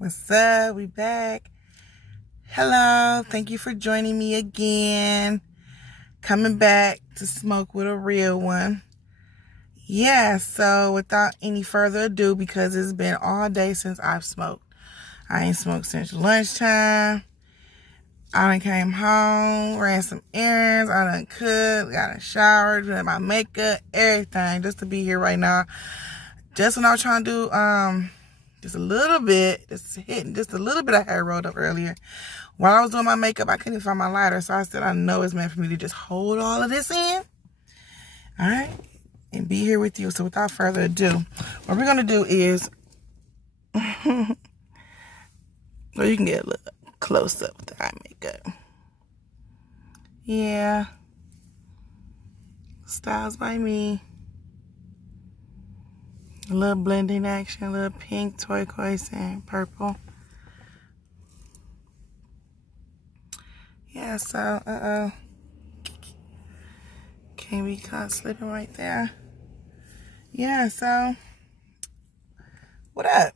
What's up? We back. Hello. Thank you for joining me again. Coming back to smoke with a real one. Yeah, so without any further ado, because it's been all day since I've smoked. I ain't smoked since lunchtime. I done came home, ran some errands, I done cooked, got a shower, did my makeup, everything, just to be here right now. Just when I was trying to do just a little bit, just a little bit I had rolled up earlier. While I was doing my makeup, I couldn't find my lighter, so I said, I know it's meant for me to just hold all of this in, all right, and be here with you. So without further ado, what we're gonna do is, well, you can get a little close up with the eye makeup. Yeah, styles by me. A little blending action, a little pink, turquoise, and purple. Yeah, so, can't be caught slipping right there. Yeah, so, what up?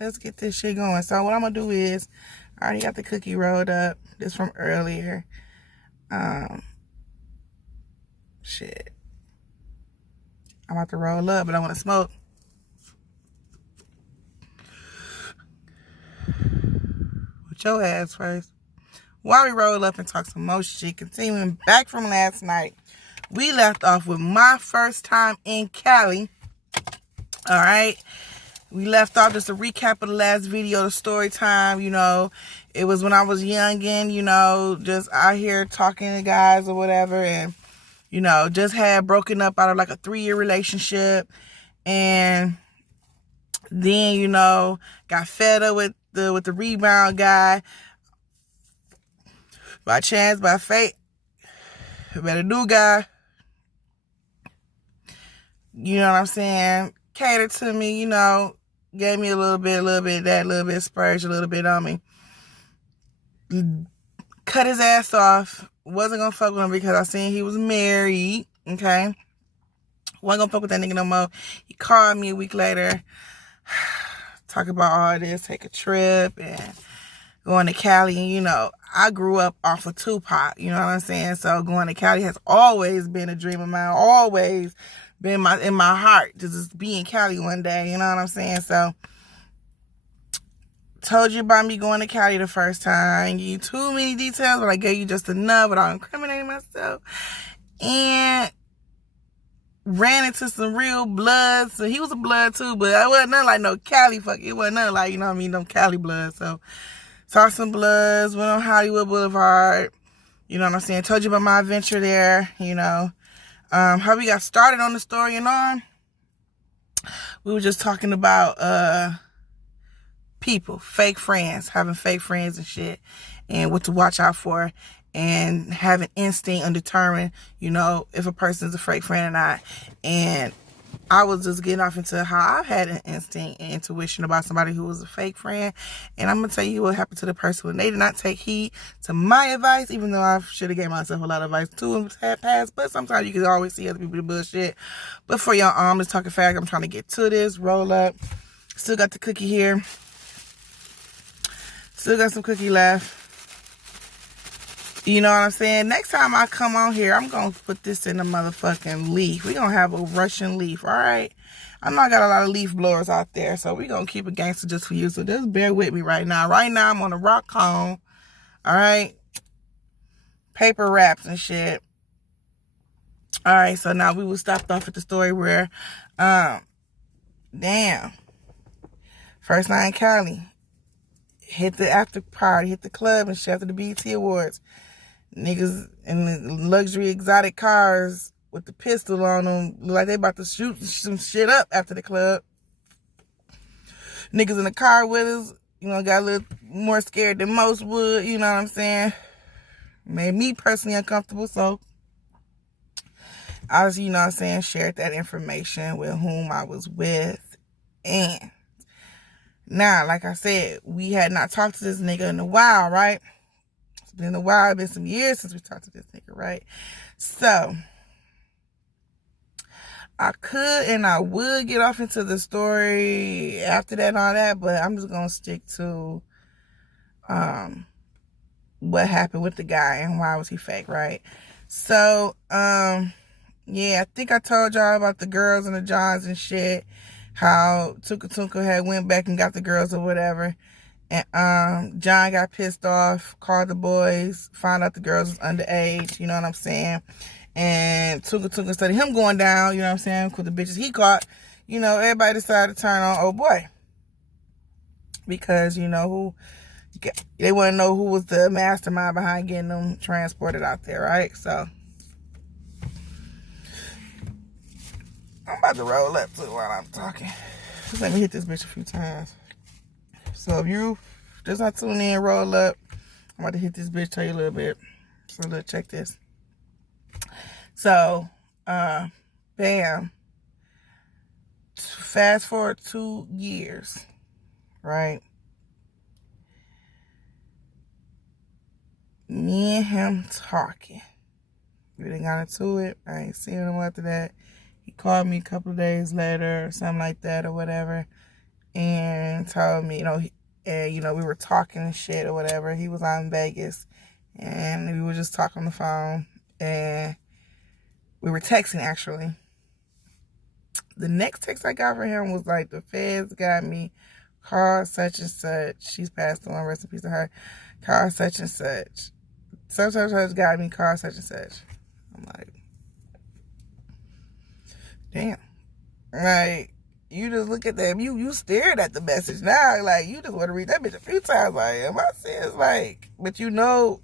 Let's get this shit going. So, what I'm gonna do is, I already got the cookie rolled up. This from earlier. Shit. I'm about to roll up, but I want to smoke. With your ass first. While we roll up and talk some more shit, continuing back from last night, we left off with my first time in Cali. All right. We left off just a recap of the last video, the story time, you know. It was when I was youngin', you know, just out here talking to guys or whatever, and you know, just had broken up out of like a 3-year relationship, and then, you know, got fed up with the rebound guy. By chance, by fate, met a new guy. You know what I'm saying? Catered to me, you know, gave me a little bit that, a little bit splurge, a little bit on me. Cut his ass off. Wasn't gonna fuck with him because I seen he was married. Okay. Wasn't gonna fuck with that nigga no more. He called me a week later. Talk about all this, take a trip and going to Cali. And, you know, I grew up off of Tupac. You know what I'm saying? So going to Cali has always been a dream of mine. Always been in my heart to just be in Cali one day. You know what I'm saying? So told you about me going to Cali the first time. I didn't give you too many details, but I gave you just enough without incriminating myself. And ran into some real blood. So he was a blood too, but it wasn't nothing like no Cali fuck. It wasn't nothing like, you know what I mean, no Cali blood. So saw some bloods, went on Hollywood Boulevard. You know what I'm saying? Told you about my adventure there, you know. How we got started on the story and on. We were just talking about people, fake friends, having fake friends and shit, and what to watch out for, and having instinct and determine, you know, if a person's a fake friend or not. And I was just getting off into how I had an instinct and intuition about somebody who was a fake friend. And I'm going to tell you what happened to the person when they did not take heed to my advice, even though I should have gave myself a lot of advice too in the past. But sometimes you can always see other people do bullshit. But for y'all, I'm just talking fast. I'm trying to get to this. Roll up. Still got the cookie here. Still got some cookie left. You know what I'm saying? Next time I come on here, I'm going to put this in a motherfucking leaf. We're going to have a Russian leaf, all right? I know I got a lot of leaf blowers out there, so we're going to keep it gangster just for you. So just bear with me right now. Right now, I'm on a rock cone, all right? Paper wraps and shit. All right, so now we will stop off at the story where, damn. First night in Cali. Hit the after party, hit the club and shit after the BET Awards. Niggas in the luxury exotic cars with the pistol on them, look like they about to shoot some shit up after the club. Niggas in the car with us, you know, got a little more scared than most would, you know what I'm saying? Made me personally uncomfortable, so I was, you know what I'm saying, shared that information with whom I was with. And now, like I said, we had not talked to this nigga in a while, right? It's been a while, it's been some years since we talked to this nigga, right? So, I could and I would get off into the story after that and all that, but I'm just gonna stick to what happened with the guy and why was he fake, right? So, yeah, I think I told y'all about the girls and the Johns and shit. How Tuka had went back and got the girls or whatever. And John got pissed off, called the boys, found out the girls was underage, you know what I'm saying? And Tuka instead of him going down, you know what I'm saying, because the bitches he caught, you know, everybody decided to turn on old boy. Because, you know, they want to know who was the mastermind behind getting them transported out there, right? So, I'm about to roll up too while I'm talking. Just let me hit this bitch a few times. So if you just not tuning in, roll up. I'm about to hit this bitch, tell you a little bit. So let's check this. So, bam. Fast forward 2 years, right? Me and him talking. We done got into it. I ain't seen him after that. He called me a couple of days later or something like that or whatever and told me, we were talking and shit or whatever. He was out in Vegas and we were just talking on the phone and we were texting actually. The next text I got from him was like, the feds got me, call such and such. She's passed on, rest in peace to her. Call such and such. Such and such got me, call such and such. I'm like, damn. Like, you just look at them, you stared at the message now. Like, you just want to read that bitch a few times. Like, my sense, like, but you know,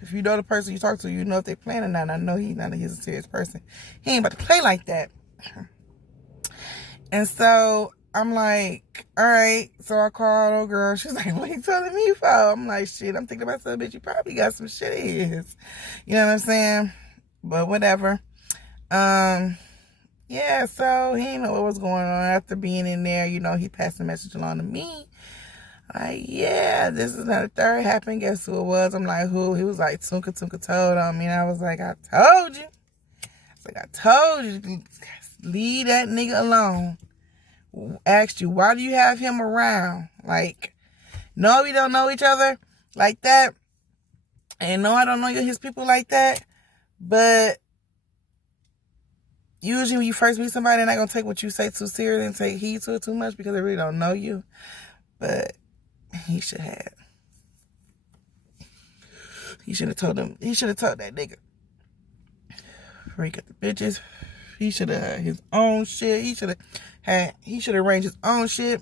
if you know the person you talk to, you know if they playing or not. I know he's a serious person. He ain't about to play like that. And so I'm like, all right. So I called old girl. She's like, what are you telling me for? I'm like, shit, I'm thinking about something, bitch. You probably got some shit in his. You know what I'm saying? But whatever. Yeah, so he didn't know what was going on after being in there. You know, he passed the message along to me. Like, yeah, this is not a third happened. Guess who it was? I'm like, who? He was like, Tunka told on me. And I was like, I told you. I told you. Leave that nigga alone. Asked you, why do you have him around? Like, no, we don't know each other like that. And no, I don't know his people like that. But usually when you first meet somebody, they're not going to take what you say too serious and take heed to it too much because they really don't know you. But he should have. He should have told them. He should have told that nigga. Before he got the bitches. He should have had his own shit. He should have arranged his own shit.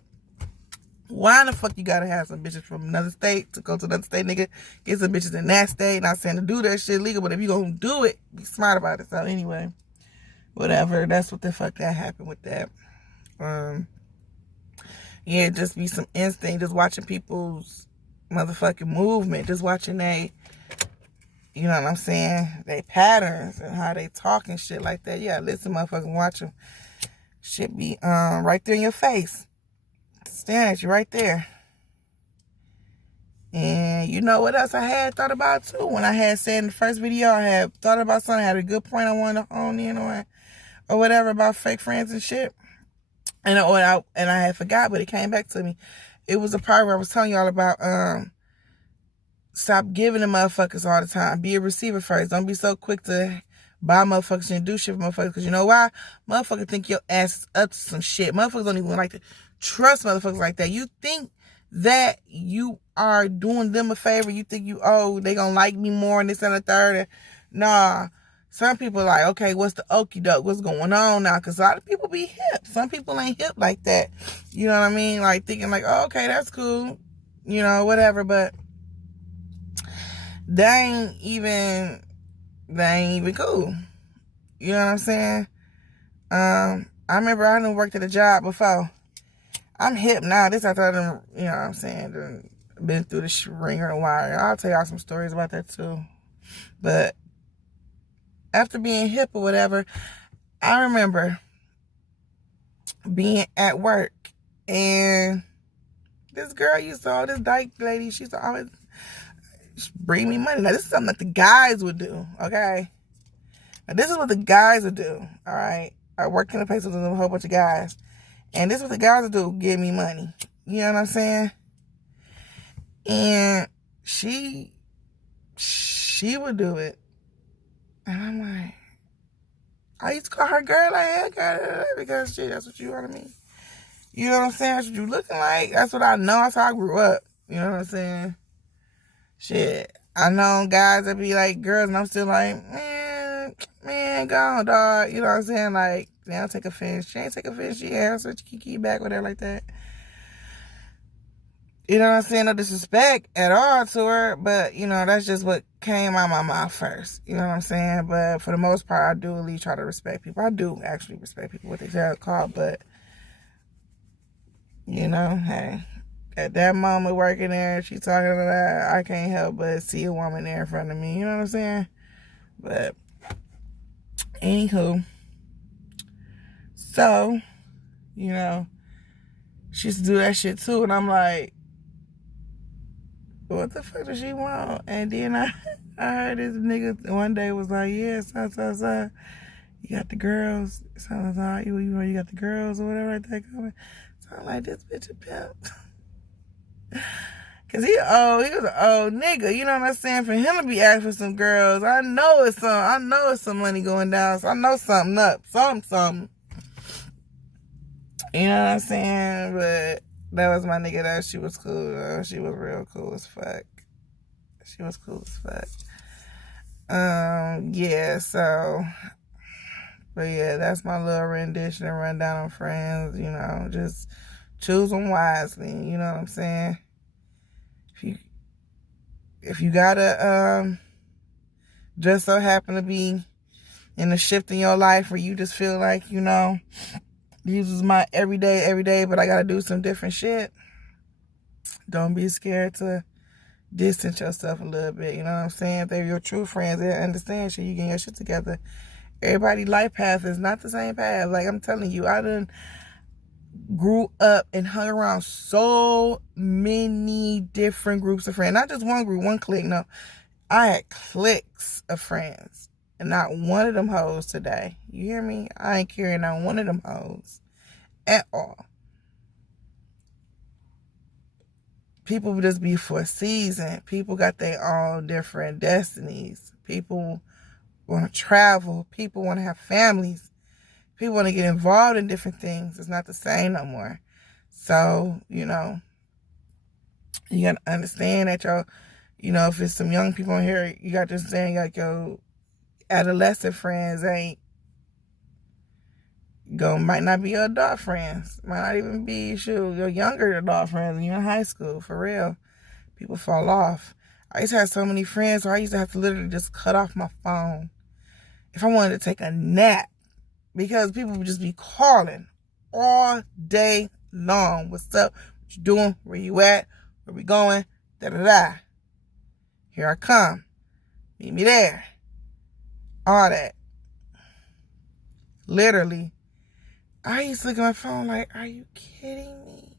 Why in the fuck you gotta have some bitches from another state to go to another state, nigga? Get some bitches in that state. Not saying to do that shit legal, but if you gonna do it, be smart about it. So anyway, whatever. That's what the fuck that happened with that. Yeah, just be some instinct. Just watching people's motherfucking movement. Just watching you know what I'm saying? They patterns and how they talk and shit like that. Yeah, listen, motherfucking watch them. Shit be right there in your face. Staring at you right there. And you know what else I had thought about too? When I had said in the first video, I had thought about something, I had a good point I wanted to hone in on or whatever about fake friends and shit. And I had forgot, but it came back to me. It was a part where I was telling y'all about stop giving the motherfuckers all the time. Be a receiver first. Don't be so quick to buy motherfuckers and do shit for motherfuckers. Because you know why? Motherfuckers think your ass is up to some shit. Motherfuckers don't even like to trust motherfuckers like that. You think that you are doing them a favor. You think they gonna like me more and this and the third. Nah. Some people like, okay, what's the okie doke? What's going on now? Because a lot of people be hip. Some people ain't hip like that. You know what I mean? Like thinking like, oh, okay, that's cool. You know, whatever. But they ain't even cool. You know what I'm saying? I remember I done worked at a job before. I'm hip now. This after I done, you know what I'm saying, done been through the ringer and wire. I'll tell y'all some stories about that too. But after being hip or whatever, I remember being at work and this girl this dyke lady, she used to always bring me money. Now, this is something that the guys would do, okay? Now, this is what the guys would do, all right? I work in a place with a whole bunch of guys. And this is what the guys do, give me money. You know what I'm saying? And she would do it. And I'm like, I used to call her girl, like, yeah, girl, because shit, that's what you want to me. You know what I'm saying? That's what you looking like. That's what I know. That's how I grew up. You know what I'm saying? Shit. I know guys that be like girls, and I'm still like, man, go on, dog. You know what I'm saying? Like, they don't take offense. She ain't take offense. She answered. She keep back with her like that. You know what I'm saying? No disrespect at all to her, but, you know, that's just what came out of my mouth first. You know what I'm saying? But for the most part, I do at least try to respect people. I do actually respect people, what they say called, but, you know, hey, at that moment working there, she talking to that, I can't help but see a woman there in front of me. You know what I'm saying? But, anywho, so, you know, she used to do that shit too, and I'm like, what the fuck does she want? And then I heard this nigga one day was like, yeah, so, you got the girls, you got the girls or whatever like that coming. So I'm like, this bitch a pimp. Cause he was an old nigga, you know what I'm saying? For him to be asking for some girls, I know it's some money going down, so I know something up, something. You know what I'm saying? But that was my nigga though. She was cool though. She was real cool as fuck. Yeah, so, but yeah, that's my little rendition and rundown on friends, you know, just choose them wisely, you know what I'm saying? If you gotta, just so happen to be in a shift in your life where you just feel like, you know, this is my every day, but I gotta do some different shit. Don't be scared to distance yourself a little bit, you know what I'm saying? If they're your true friends, they understand shit, you getting your shit together. Everybody's life path is not the same path. Like I'm telling you, I done grew up and hung around so many different groups of friends. Not just one group, one clique, no. I had cliques of friends. And not one of them hoes today. You hear me? I ain't carrying not one of them hoes at all. People just be for a season. People got their own different destinies. People want to travel. People want to have families. People want to get involved in different things. It's not the same no more. So, you know, you got to understand that you know, if it's some young people in here, you got to understand, like, your adolescent friends might not be your adult friends. Might not even be your younger adult friends when you're in high school, for real. People fall off. I used to have so many friends where I used to have to literally just cut off my phone if I wanted to take a nap, because people would just be calling all day long. What's up? What you doing? Where you at? Where we going? Da-da-da. Here I come. Meet me there. All that. Literally. I used to look at my phone like, are you kidding me?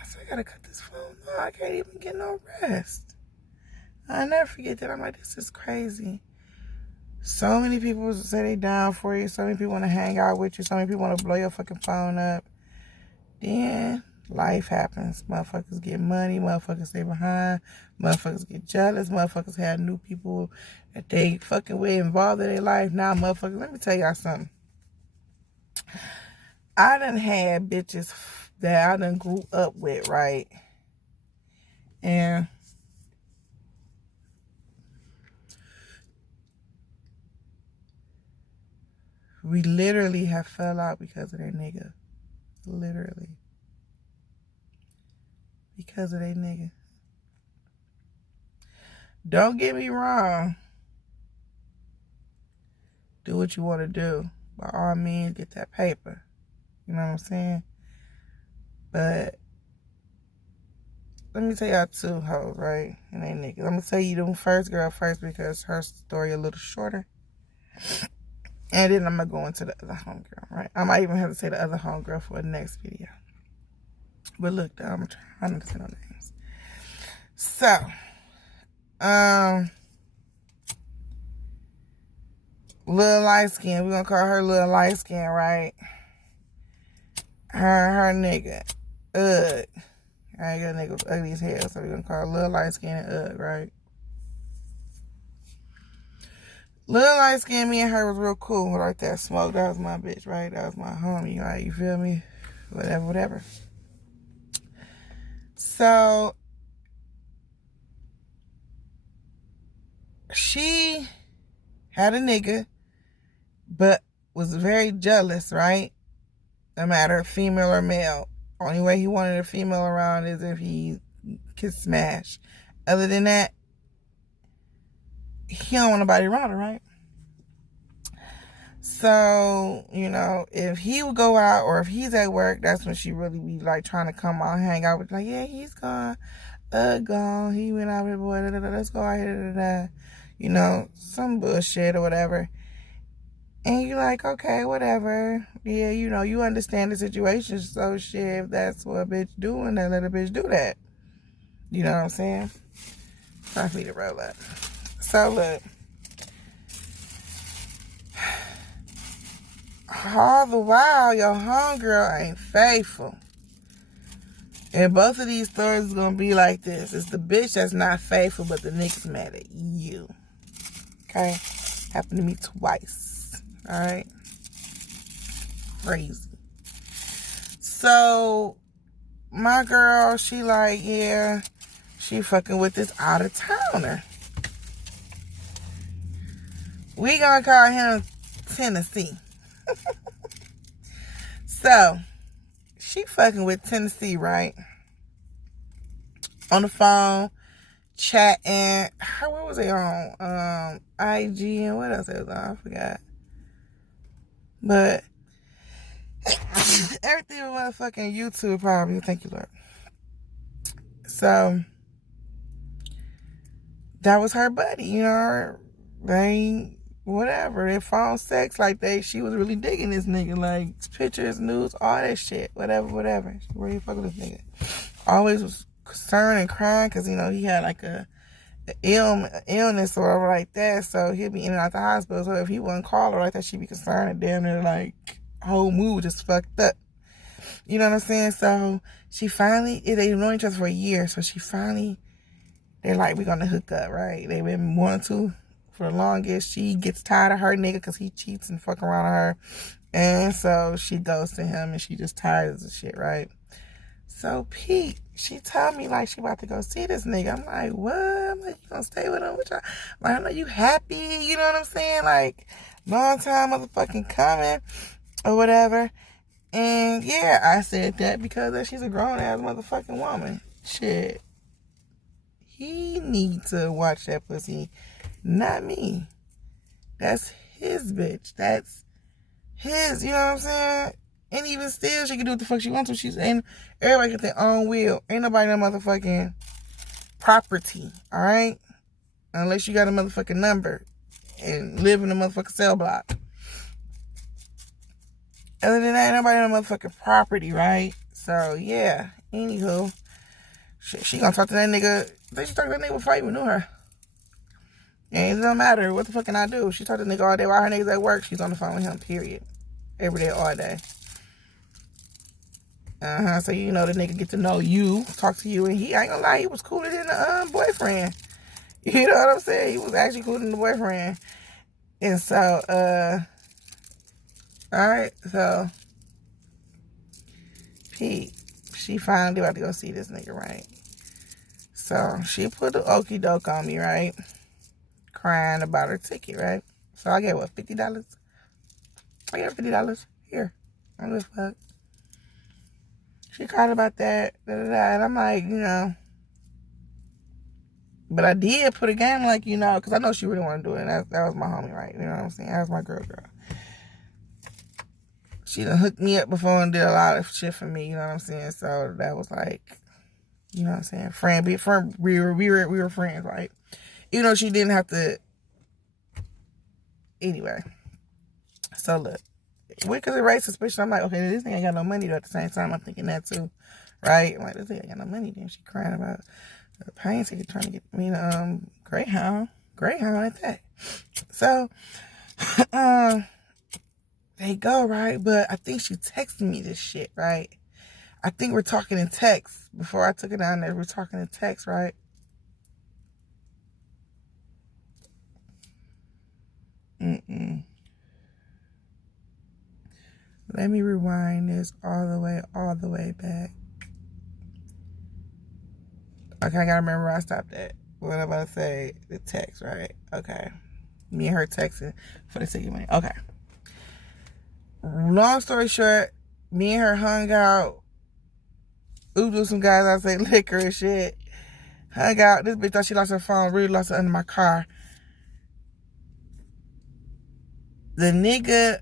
I said, I gotta cut this phone. No, I can't even get no rest. I'll never forget that. I'm like, this is crazy. So many people say they down for you. So many people want to hang out with you. So many people want to blow your fucking phone up. Then life happens. Motherfuckers get money. Motherfuckers stay behind. Motherfuckers get jealous. Motherfuckers have new people that they fucking with involved in their life. Now motherfuckers, let me tell y'all something. I done had bitches that I done grew up with, right? And we literally have fell out because of their nigga. Literally. Because of their nigga. Don't get me wrong. Do what you want to do. By all means, get that paper. You know what I'm saying? But let me tell y'all two hoes, right? And they niggas. I'm going to tell you the first girl first because her story a little shorter. And then I'm going to go into the other homegirl, right? I might even have to say the other homegirl for the next video. But look, though, I'm trying not to say no names. So, Little light skin. We're gonna call her little light skin, right? Her nigga. Ugh. I got a nigga with ugly as hell, so we're gonna call her little light skin and ugh, right? Little light skin, me and her was real cool. Like that smoke, that was my bitch, right? That was my homie, right? You feel me? Whatever. So she had a nigga, but was very jealous, right? No matter female or male. Only way he wanted a female around is if he could smash. Other than that, he don't want nobody around her, right? So, you know, if he would go out or if he's at work, that's when she really be like trying to come out, hang out with, like, yeah, he's gone. Gone. He went out with boy. Let's go out here. You know, some bullshit or whatever. And you're like, okay, whatever. Yeah, you know, you understand the situation. So shit, if that's what a bitch doing, then let a bitch do that. You know what I'm saying? Time for me to roll up. So look. All the while, your homegirl ain't faithful. And both of these stories is gonna be like this. It's the bitch that's not faithful, but the nigga's mad at you. Okay? Happened to me twice. Alright? Crazy. So, my girl, she like, yeah, she fucking with this out-of-towner. We gonna call him Tennessee. So, she fucking with Tennessee, right? On the phone, chatting. What was it on? IG and what else it was on? I forgot. But everything was motherfucking YouTube probably. Thank you, Lord. So, that was her buddy, you know. They whatever, their phone sex, like she was really digging this nigga, like pictures, news, all that shit, whatever. She really fucking this nigga. Always was concerned and crying because, you know, he had like a illness or whatever like that, so he'd be in and out the hospital. So if he wouldn't call her like that, she'd be concerned and damn near like whole mood just fucked up. You know what I'm saying? So she finally, they've known each other for a year, so they're like, we're gonna hook up, right? They've been wanting to for the longest. She gets tired of her nigga because he cheats and fuck around on her. And so she goes to him and she just tired of the shit, right? So Pete, she told me like she about to go see this nigga. I'm like, what? I'm like, you gonna stay with him? Like, I know you happy, you know what I'm saying? Like, long time motherfucking coming or whatever. And yeah, I said that because she's a grown ass motherfucking woman. Shit. He needs to watch that pussy. Not me. That's his bitch. That's his, you know what I'm saying? And even still, she can do what the fuck she wants to. And everybody got their own will. Ain't nobody no motherfucking property, alright? Unless you got a motherfucking number and live in a motherfucking cell block. Other than that, ain't nobody no motherfucking property, right? So, yeah. Anywho, she gonna talk to that nigga. I think she talked to that nigga before I even knew her. And it don't matter. What the fuck can I do? She talked to the nigga all day while her niggas at work. She's on the phone with him, period. Every day, all day. So, you know, the nigga get to know you, talk to you, and I ain't gonna lie, he was cooler than the boyfriend. You know what I'm saying? He was actually cooler than the boyfriend. And so, alright, so, Pete, she finally about to go see this nigga, right? So, she put the okie doke on me, right? Crying about her ticket, right? So I gave her $50. I gave her $50. Here. I don't give a fuck. She cried about that, and I'm like, you know. But I did put a game, like, you know, because I know she really wanted to do it. And that was my homie, right? You know what I'm saying? That was my girl. She done hooked me up before and did a lot of shit for me, you know what I'm saying? So that was like, you know what I'm saying? We were friends, right? Even though she didn't have to. Anyway. So look. Because it raised suspicion. I'm like, okay, this thing ain't got no money though. At the same time, I'm thinking that too. Right? I'm like, this thing ain't got no money. Then she crying about the pain ticket trying to get me Greyhound at that. So They go, right? But I think she texted me this shit, right? I think we're talking in text. Before I took it down there, we're talking in text, right? Let me rewind this all the way back. Okay, I gotta remember where I stopped at. What I'm about to say, the text, right? Okay. Me and her texting for the ticket money. Okay. Long story short, me and her hung out. Oodled some guys out say liquor and shit. Hung out. This bitch thought she lost her phone. Really lost it under my car. The nigga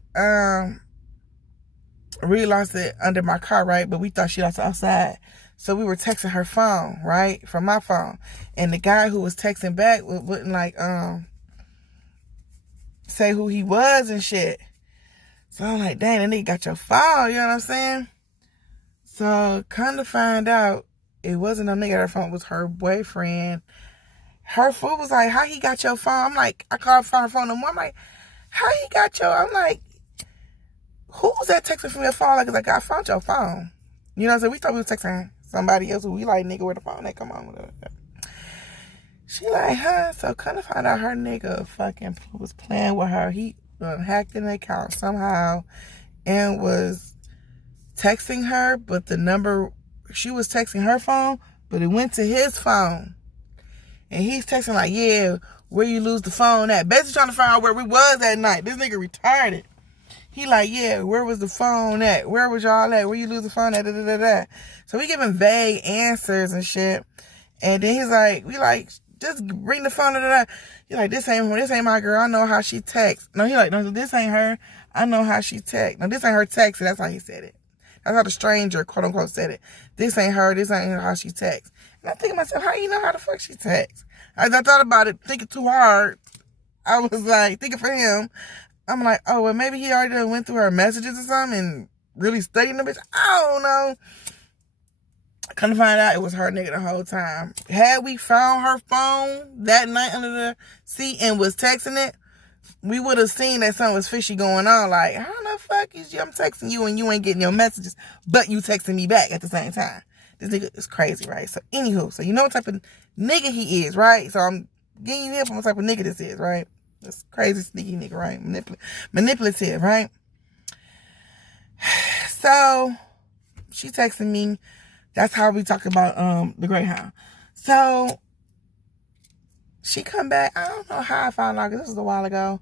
really lost it under my car, right? But we thought she lost it outside. So we were texting her phone, right? From my phone. And the guy who was texting back wouldn't like say who he was and shit. So I'm like, dang, that nigga got your phone, you know what I'm saying? So come to find out, it wasn't no nigga at her phone, it was her boyfriend. Her fool was like, how he got your phone? I'm like, I called her phone no more. I'm like, how he got your, I'm like, who was that texting from your phone? Like, I found your phone. You know what I'm saying? We thought we was texting somebody else who we like, nigga, where the phone at? Come on with it. She like, huh? So come to find out her nigga fucking was playing with her. He hacked an account somehow and was texting her, but the number, she was texting her phone, but it went to his phone. And he's texting like, yeah, where you lose the phone at? Basically trying to find out where we was that night. This nigga retarded. He like, yeah, where was the phone at? Where was y'all at? Where you lose the phone at? Da, da, da, da. So we giving vague answers and shit. And then he's like, we like, just bring the phone. Da, da, da. He's like, this ain't my girl. I know how she texts. No, he like, no, this ain't her. I know how she texts. No, this ain't her texting. That's how he said it. That's how the stranger, quote unquote, said it. This ain't her. This ain't how she texts. And I think to myself, how you know how the fuck she texts? As I thought about it, thinking too hard, I was like, thinking for him, I'm like, oh, well, maybe he already went through her messages or something and really studied the bitch. I don't know. Come to find out, it was her nigga the whole time. Had we found her phone that night under the seat and was texting it, we would have seen that something was fishy going on. Like, how the fuck is you? I'm texting you and you ain't getting your messages, but you texting me back at the same time. This nigga is crazy, right? So, anywho, so you know what type of nigga he is, right? So I'm getting you here from what type of nigga this is, right? This crazy, sneaky nigga, right? Manipulative, right? So, she texting me. That's how we talk about the Greyhound. So, she come back. I don't know how I found out, because this was a while ago.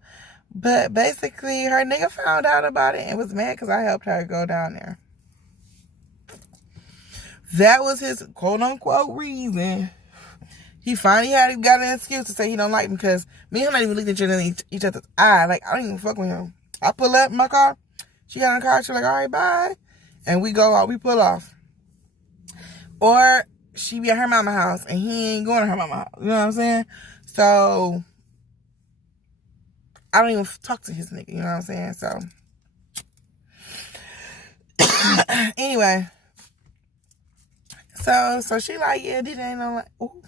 But basically, her nigga found out about it and was mad because I helped her go down there. That was his quote-unquote reason. He finally got an excuse to say he don't like me, because me and him not even looking at each other's eye. Like, I don't even fuck with him. I pull up in my car. She got in the car. She like, all right, bye. And we go out. We pull off. Or she be at her mama's house and he ain't going to her mama's house. You know what I'm saying? So, I don't even talk to his nigga. You know what I'm saying? So, anyway. So she like, yeah, DJ ain't no like, ooh.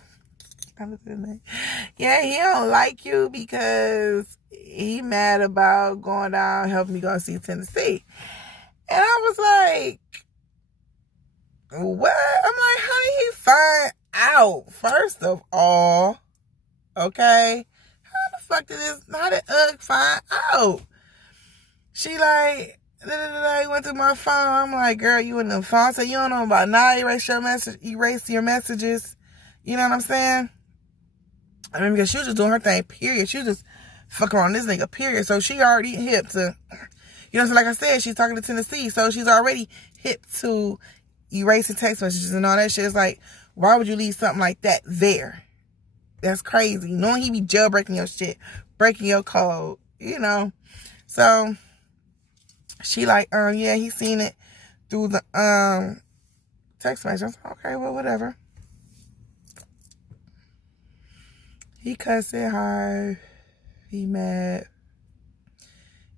Yeah, he don't like you because he mad about going down, helping me go see Tennessee. And I was like, what? I'm like, how did he find out? First of all, okay, how did Ugg find out? She like, he went through my phone. I'm like, girl, you in the phone, so you don't know about now. Erase your messages. You know what I'm saying? I mean, because she was just doing her thing, period. She was just fucking around this nigga, period. So she already hip to, you know, so like I said, she's talking to Tennessee. So she's already hip to erasing text messages and all that shit. It's like, why would you leave something like that there? That's crazy. Knowing he be jailbreaking your shit, breaking your code, you know. So she like, yeah, he seen it through the text message. Okay, well, whatever. He cussing hard. He mad.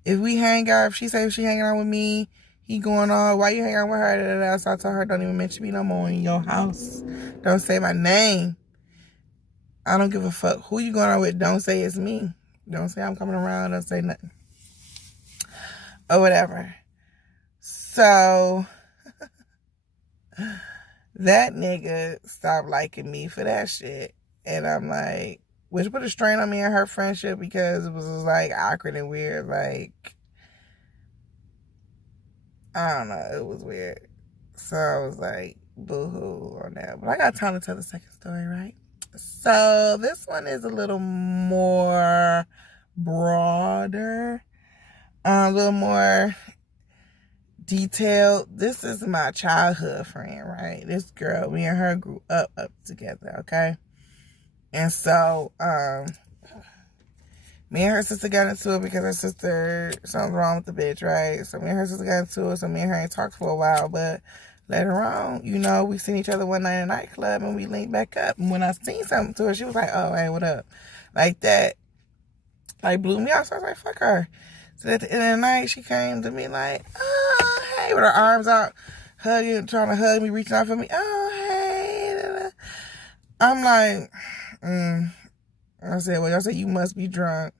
If we hang out, if she hanging out with me, he going on, why you hanging out with her? Da, da, da. So I told her, don't even mention me no more in your house. Don't say my name. I don't give a fuck who you going on with. Don't say it's me. Don't say I'm coming around. Don't say nothing. Or whatever. So, that nigga stopped liking me for that shit. And I'm like, which put a strain on me and her friendship because it was like awkward and weird. Like, I don't know. It was weird. So I was like, boo-hoo on that. But I got time to tell the second story, right? So this one is a little more broader, a little more detailed. This is my childhood friend, right? This girl, me and her grew up together, okay? And so, me and her sister got into it because her sister, something's wrong with the bitch, right? So me and her sister got into it, so me and her ain't talked for a while, but later on, you know, we seen each other one night in a nightclub and we linked back up. And when I seen something to her, she was like, oh, hey, what up? Like that, like blew me off. So I was like, fuck her. So at the end of the night, she came to me like, oh, hey, with her arms out, hugging, trying to hug me, reaching out for me. Oh, hey. I'm like, I said, well, y'all said you must be drunk.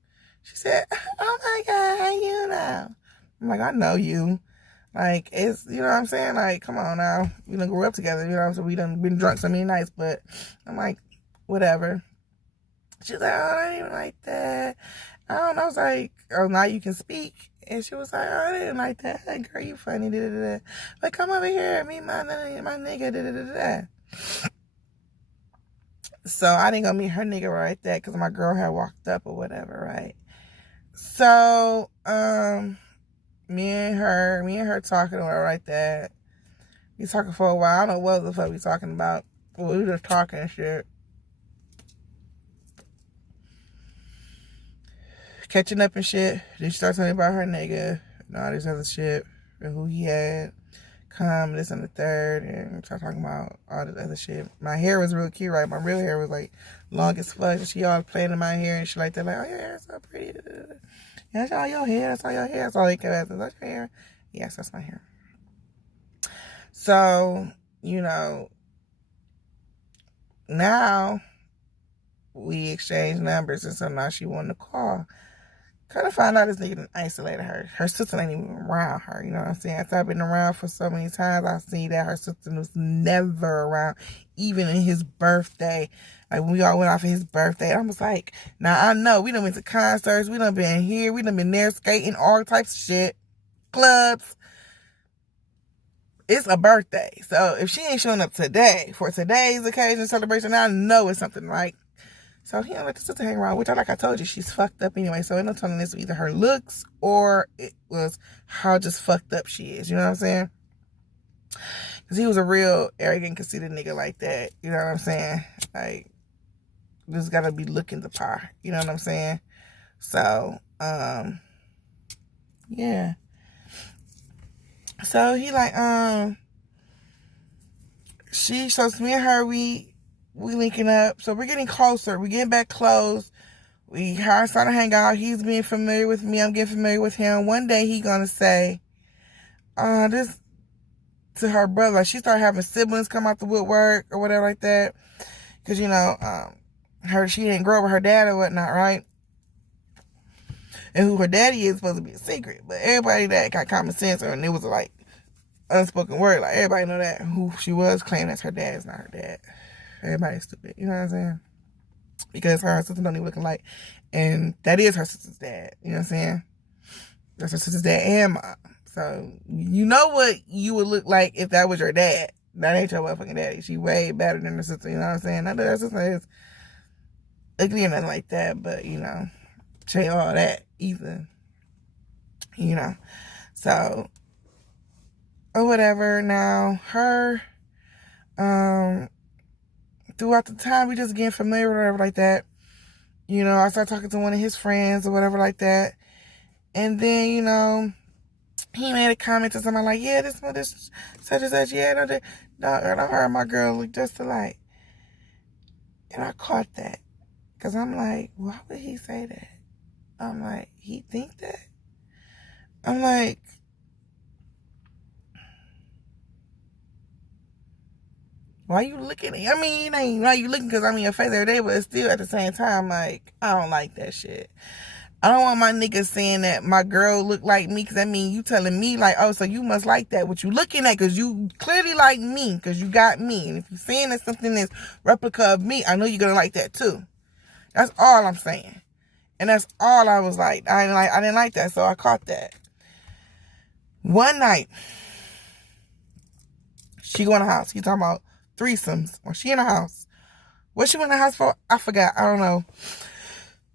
She said, oh my God, how you know? I'm like, I know you. Like, it's, you know what I'm saying? Like, come on now. We done grew up together, you know, so we done been drunk so many nights, but I'm like, whatever. She's like, oh, I didn't even like that. I don't know. I was like, oh, now you can speak. And she was like, oh, I didn't like that. Hey, girl, you funny. Da, da, da. Like, come over here. Meet my nigga. Da, da, da, da. So I didn't go meet her nigga right there because my girl had walked up or whatever, right? So, me and her talking or whatever like that. We talking for a while. I don't know what the fuck we talking about. Well, we just talking and shit. Catching up and shit. Then she started telling me about her nigga and all this other shit and who he had. Come, this and the third, and start talking about all this other shit. My hair was real cute, right? My real hair was like long as fuck. And she always playing in my hair and shit like that. Like, oh, your hair's so pretty. Yeah, that's all your hair. That's all your hair. That's all they kept asking. That's your hair. Yes, that's my hair. So, you know, now we exchange numbers, and so now she wanted to call. Kind of find out this nigga done isolated her. Her sister ain't even around her, you know what I'm saying? After I've been around for so many times, I see that her sister was never around, even in his birthday. Like, when we all went off for his birthday, I was like, now I know, we done went to concerts, we done been here, we done been there skating, all types of shit, clubs. It's a birthday. So if she ain't showing up today, for today's occasion, celebration, I know it's something right. So he don't let the sister hang around, which, like I told you, she's fucked up anyway. So ain't no telling this either her looks or it was how just fucked up she is. You know what I'm saying? Because he was a real arrogant, conceited nigga like that. You know what I'm saying? Like, just gotta be looking the part. You know what I'm saying? So, yeah. So he like, so me and her, we linking up. So we're getting closer. We're getting back close. We started to hang out. He's being familiar with me. I'm getting familiar with him. One day he gonna say, this to her brother. Like, she started having siblings come out the woodwork or whatever like that. Cause you know, she didn't grow up with her dad or whatnot, right? And who her daddy is supposed to be a secret. But everybody that got common sense, and it was like unspoken word. Like, everybody know that who she was claiming that's her dad is not her dad. Everybody's stupid. You know what I'm saying? Because her and her sister don't even look alike. And that is her sister's dad. You know what I'm saying? That's her sister's dad and mom. So, you know what you would look like if that was your dad. That ain't your motherfucking daddy. She way better than her sister. You know what I'm saying? Not that her sister is ugly or nothing like that. But, you know, she ain't all that either. You know? So, or whatever. Now, her, throughout the time, we just getting familiar or whatever like that. You know, I started talking to one of his friends or whatever like that. And then, you know, he made a comment to somebody like, yeah, this such and such, yeah, and I heard my girl look just alike. And I caught that. Because I'm like, why would he say that? I'm like, he think that? I'm like, Why you looking at? I mean, it ain't why you looking because I'm in your face every day, but it's still at the same time, like, I don't like that shit. I don't want my niggas saying that my girl look like me, because that mean you telling me, like, oh, so you must like that. What you looking at, because you clearly like me, because you got me. And if you saying that something is replica of me, I know you're going to like that too. That's all I'm saying. And that's all I was like. I didn't like that, so I caught that. One night, she go in the house. He talking about threesomes. Well, she in the house. What she went in the house for? I forgot. I don't know.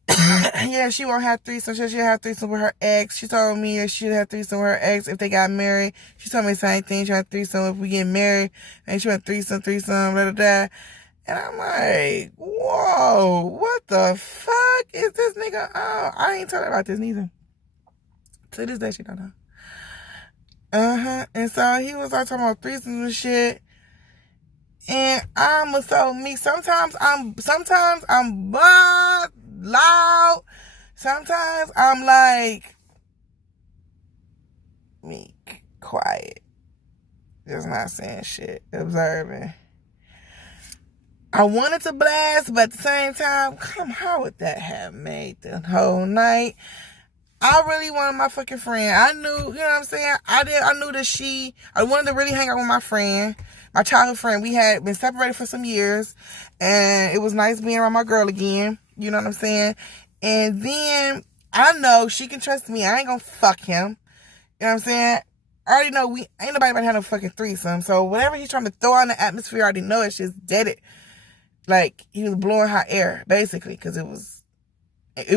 Yeah, she won't have threesome. She'll have threesome with her ex. She told me that she'd have threesome with her ex if they got married. She told me the same thing. She'll have threesome if we get married. And she went threesome, blah, blah, blah. And I'm like, whoa, what the fuck is this nigga? Oh, I ain't telling about this neither. To this day, she don't know. And so he was like talking about threesomes and shit. And I'm so me. Sometimes I'm loud. Sometimes I'm like meek, quiet, just not saying shit, observing. I wanted to blast, but at the same time, how would that have made the whole night? I really wanted my fucking friend. I knew, you know what I'm saying? I knew that I wanted to really hang out with my friend, my childhood friend. We had been separated for some years, and it was nice being around my girl again. You know what I'm saying? And then I know she can trust me. I ain't gonna fuck him. You know what I'm saying? I already know ain't nobody about to have no fucking threesome. So whatever he's trying to throw on the atmosphere, I already know it's just dead it. Like, he was blowing hot air, basically, because it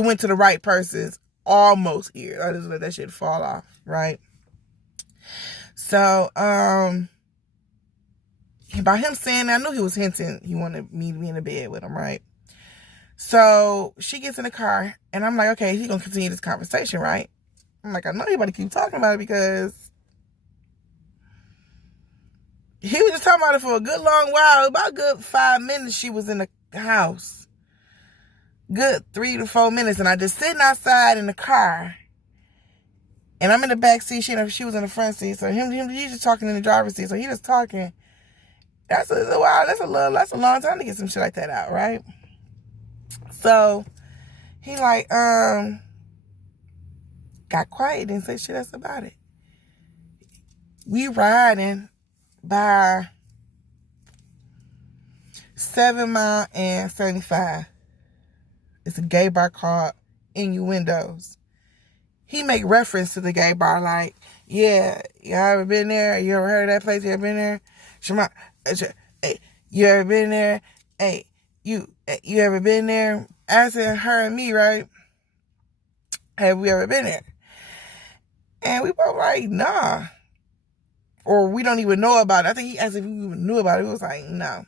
went to the right person's almost ear. I just let that shit fall off, right? So, by him saying that, I knew he was hinting he wanted me to be in the bed with him, right? So, she gets in the car, and I'm like, okay, he's gonna continue this conversation, right? I'm like, I know you about to keep talking about it, because he was just talking about it for a good long while. About a good 5 minutes she was in the house. Good 3 to 4 minutes. And I just sitting outside in the car. And I'm in the back seat. She was in the front seat. So he's just talking in the driver's seat. So he just talking. That's a while. That's a long time to get some shit like that out, right? So he like, got quiet, didn't say shit else about it. We riding by 7 Mile and 75. It's a gay bar called Innuendos. He make reference to the gay bar like, yeah, you ever been there? You ever heard of that place? You ever been there? Shema, hey, you ever been there? Hey, you ever been there? I said, her and me, right? Have we ever been there? And we both like, nah. Or we don't even know about it. I think he asked if we even knew about it. He was like, no.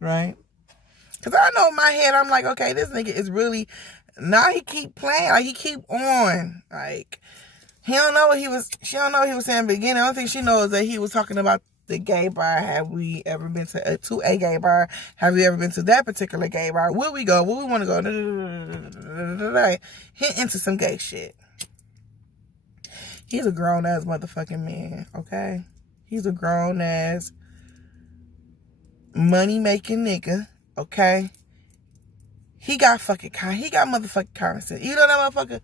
Right? Because I know in my head, I'm like, okay, this nigga is really... Now he keep playing. Like, he keep on. Like, she don't know what he was saying in the beginning. The only thing she knows is that he was talking about the gay bar. Have we ever been to a gay bar? Have we ever been to that particular gay bar? Where we go? Where we want to go? Hit into some gay shit. He's a grown-ass motherfucking man, okay? He's a grown-ass money-making nigga, okay? He got motherfucking common sense. You know that motherfucker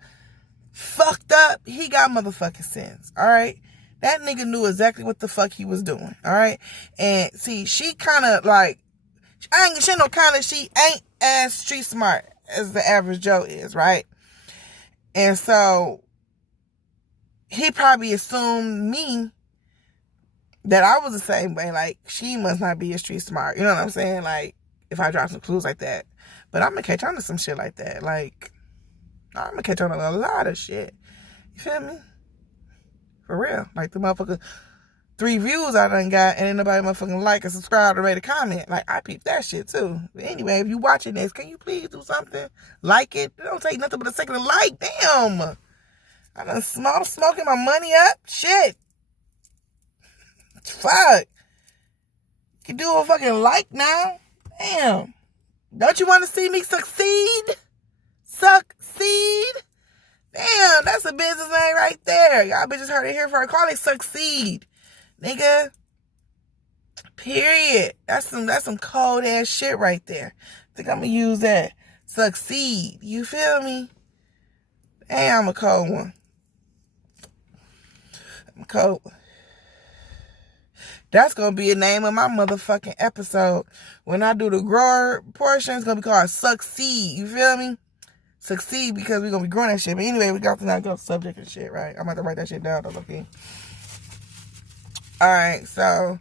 fucked up? He got motherfucking sense, all right? That nigga knew exactly what the fuck he was doing, all right? And see, she kind of like, she ain't as street smart as the average Joe is, right? And so, he probably assumed me that I was the same way. Like, she must not be a street smart. You know what I'm saying? Like, if I drop some clues like that. But I'm going to catch on to some shit like that. Like, I'm going to catch on to a lot of shit. You feel me? For real. Like, the motherfucker 3 views I done got, and ain't nobody motherfucking like or subscribe or rate a comment. Like, I peep that shit too. But anyway, if you watching this, can you please do something? Like it. It don't take nothing but a second to like. Damn. I done smoking my money up. Shit. Fuck. You do a fucking like now? Damn. Don't you want to see me succeed? Succeed? Damn, that's a business name right there. Y'all bitches heard it here first. Call it Succeed. Nigga. Period. That's some cold ass shit right there. I think I'm gonna use that. Succeed. You feel me? Hey, I'm a cold one. I'm cold. That's gonna be the name of my motherfucking episode. When I do the grower portion, it's gonna be called Succeed. You feel me? Succeed, because we're gonna be growing that shit. But anyway, we got to not go subject and shit, right? I'm about to write that shit down though, okay? Alright, so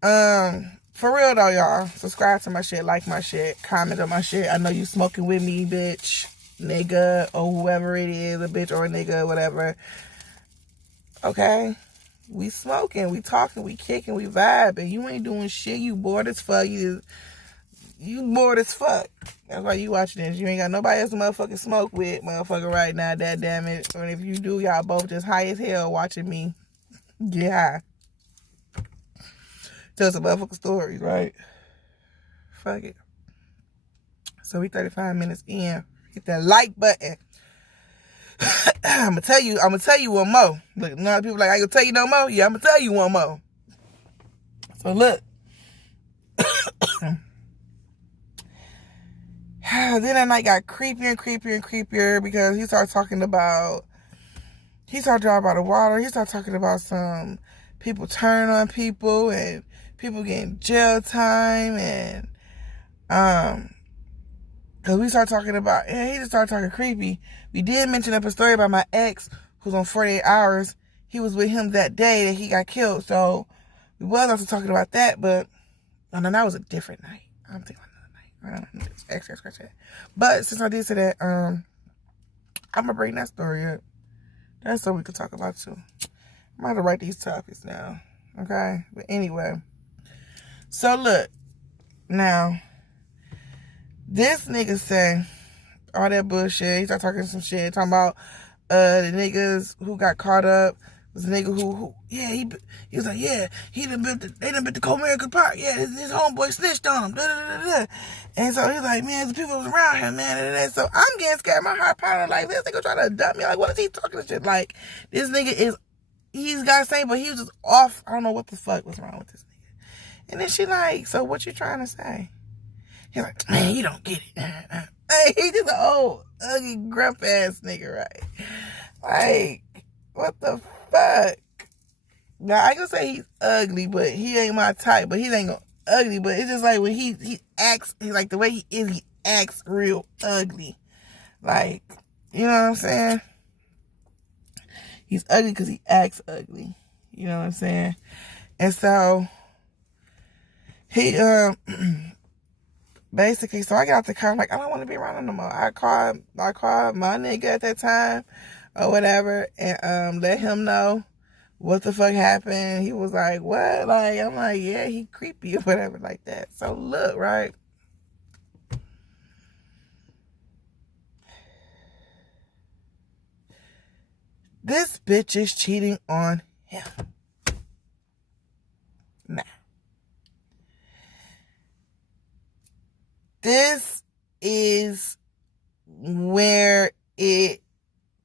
for real though, y'all, subscribe to my shit, like my shit, comment on my shit. I know you smoking with me, bitch, nigga, or whoever it is, a bitch or a nigga, whatever. Okay? We smoking, we talking, we kicking, we vibing. You ain't doing shit. You bored as fuck. You bored as fuck. That's why you watching this. You ain't got nobody else to motherfucking smoke with, motherfucker, right now. That damn it. And if you do, y'all both just high as hell watching me get high. Tell some motherfucking stories, right? Fuck it. So we 35 minutes in. Hit that like button. I'm gonna tell you one more. Look, none of people like, I gonna tell you no more. Yeah, I'm gonna tell you one more. So look. Then that night got creepier and creepier and creepier, because he started talking about the water. He started talking about some people turning on people and people getting jail time, and because we started talking about, he just started talking creepy. We did mention up a story about my ex who's on 48 hours. He was with him that day that he got killed. So we was also talking about that, but no, that was a different night. I'm thinking another night. Extra. But since I did say that, I'm gonna bring that story up. That's something we could talk about too. I'm gonna have to write these topics now. Okay? But anyway. So look, now, this nigga say all that bullshit. He started talking some shit, talking about the niggas who got caught up. Was a nigga who he was like, yeah, they done been to Comerica Park. Yeah, his homeboy snitched on him. Da, da, da, da. And so he's like, man, the people was around him, man. Da, da, da. So I'm getting scared. My heart pounding like, this nigga trying to dump me. Like, what is he talking to shit? Like, this nigga he's got to say, but he was just off. I don't know what the fuck was wrong with this nigga. And then she like, so what you trying to say? He's like, man, you don't get it. Hey, he just an old, ugly, grump ass nigga, right? Like, what the fuck? Now, I ain't gonna say he's ugly, but he ain't my type. But he ain't gonna ugly, but it's just like when he acts, like the way he is, he acts real ugly. Like, you know what I'm saying? He's ugly because he acts ugly. You know what I'm saying? And so, he, basically, so I got out the car, I'm like, I don't want to be around him no more. I called my nigga at that time, or whatever, and let him know what the fuck happened. He was like, what? Like, I'm like, yeah, he creepy or whatever like that. So look, right? This bitch is cheating on him. Now, this is where it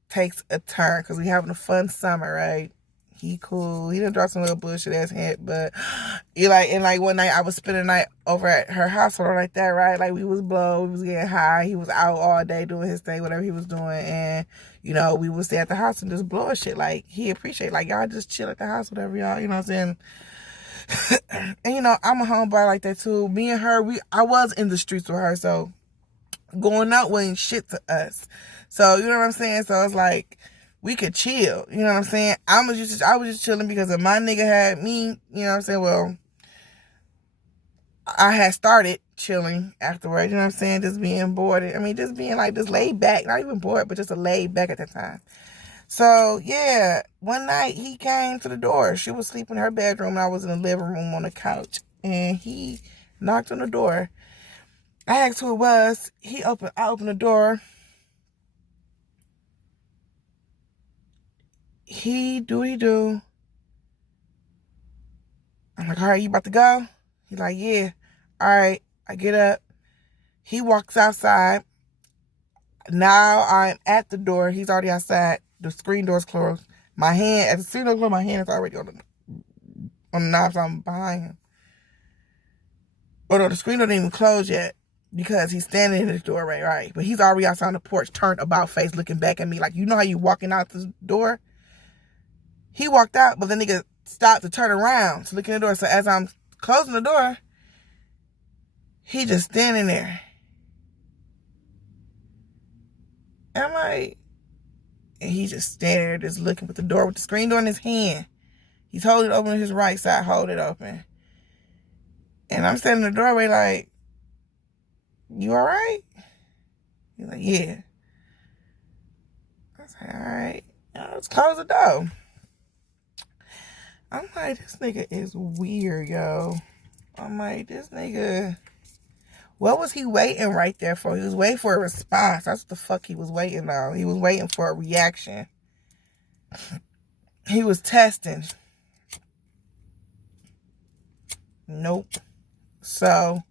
takes a turn, because we having a fun summer, right? He cool. He done dropped some little bullshit ass hint, but one night I was spending the night over at her house or like that, right? Like, we was blow, we was getting high. He was out all day doing his thing, whatever he was doing, and we would stay at the house and just blow shit. Like, he appreciate, like, y'all just chill at the house, whatever, y'all, you know what I'm saying? And I'm a homeboy like that too. Me and her, I was in the streets with her, so going out wasn't shit to us. So, you know what I'm saying? So it's like, we could chill. You know what I'm saying? I was just chilling because if my nigga had me, you know what I'm saying? Well, I had started chilling afterwards, you know what I'm saying? Just being bored. I mean, just being like, just laid back. Not even bored, but just a laid back at that time. So, yeah, one night he came to the door. She was sleeping in her bedroom, and I was in the living room on the couch. And he knocked on the door. I asked who it was. I opened the door. He do. I'm like, all right, you about to go? He's like, yeah. All right, I get up. He walks outside. Now I'm at the door. He's already outside. The screen door's closed. At the screen door closed, my hand is already on the knob, so I'm behind him. Oh no, the screen door didn't even close yet because he's standing in the doorway, right? But he's already outside on the porch, turned about face, looking back at me like, you know how you walking out the door? He walked out, but the nigga stopped to turn around to look in the door. So as I'm closing the door, he just standing there. And I'm like, and he just standing there, just looking with the door, with the screen door in his hand. He's holding it open with his right side, hold it open. And I'm standing in the doorway like, you all right? He's like, yeah. I was like, all right. Let's close the door. I'm like, this nigga is weird, yo. I'm like, this nigga, what was he waiting right there for? He was waiting for a response. That's what the fuck he was waiting on. He was waiting for a reaction. He was testing. Nope. So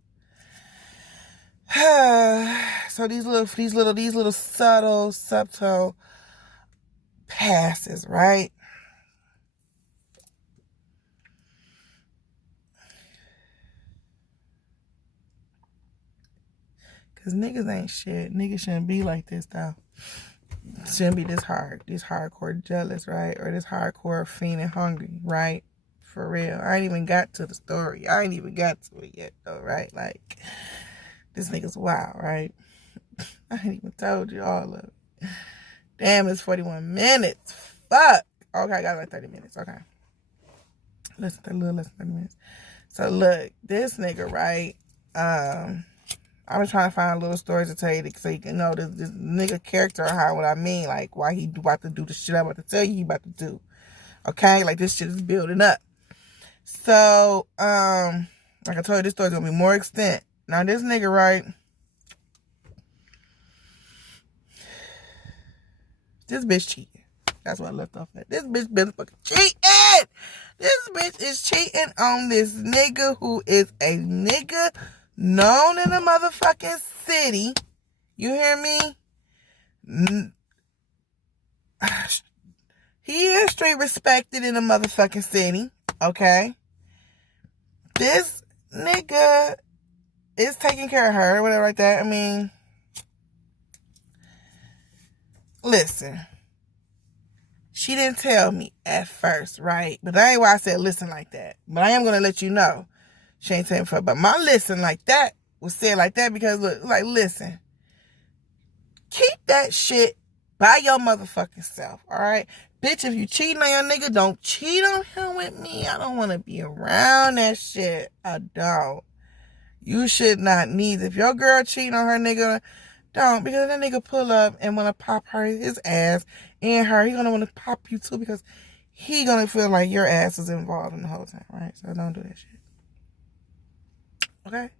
these little subtle passes, right? Cause niggas ain't shit. Niggas shouldn't be like this though. Shouldn't be this hardcore jealous, right? Or this hardcore fiending hungry, right? For real. I ain't even got to the story. I ain't even got to it yet though, right? Like, this nigga's wild, right? I ain't even told you all of it. Damn, it's 41 minutes. Fuck. Okay, I got like 30 minutes. Okay. A little less than 30 minutes. So look, this nigga, right? I was trying to find little stories to tell you so you can know this nigga character or how what I mean, like why he about to do the shit I'm about to tell you he about to do. Okay? Like this shit is building up. So, like I told you, this story's gonna be more extent. Now this nigga, right? This bitch cheating. That's what I left off at. This bitch been fucking cheating! This bitch is cheating on this nigga who is a nigga known in the motherfucking city. You hear me? He is street respected in the motherfucking city. Okay? This nigga is taking care of her, whatever like that. I mean, listen. She didn't tell me at first, right? But that ain't why I said listen like that. But I am going to let you know. She ain't telling me, but my listen like that was said like that because, look, like, listen. Keep that shit by your motherfucking self, all right? Bitch, if you cheating on your nigga, don't cheat on him with me. I don't want to be around that shit. I don't. You should not neither. If your girl cheating on her nigga, don't. Because that nigga pull up and want to pop his ass and her. He going to want to pop you too because he going to feel like your ass is involved in the whole time, right? So don't do that shit. Okay?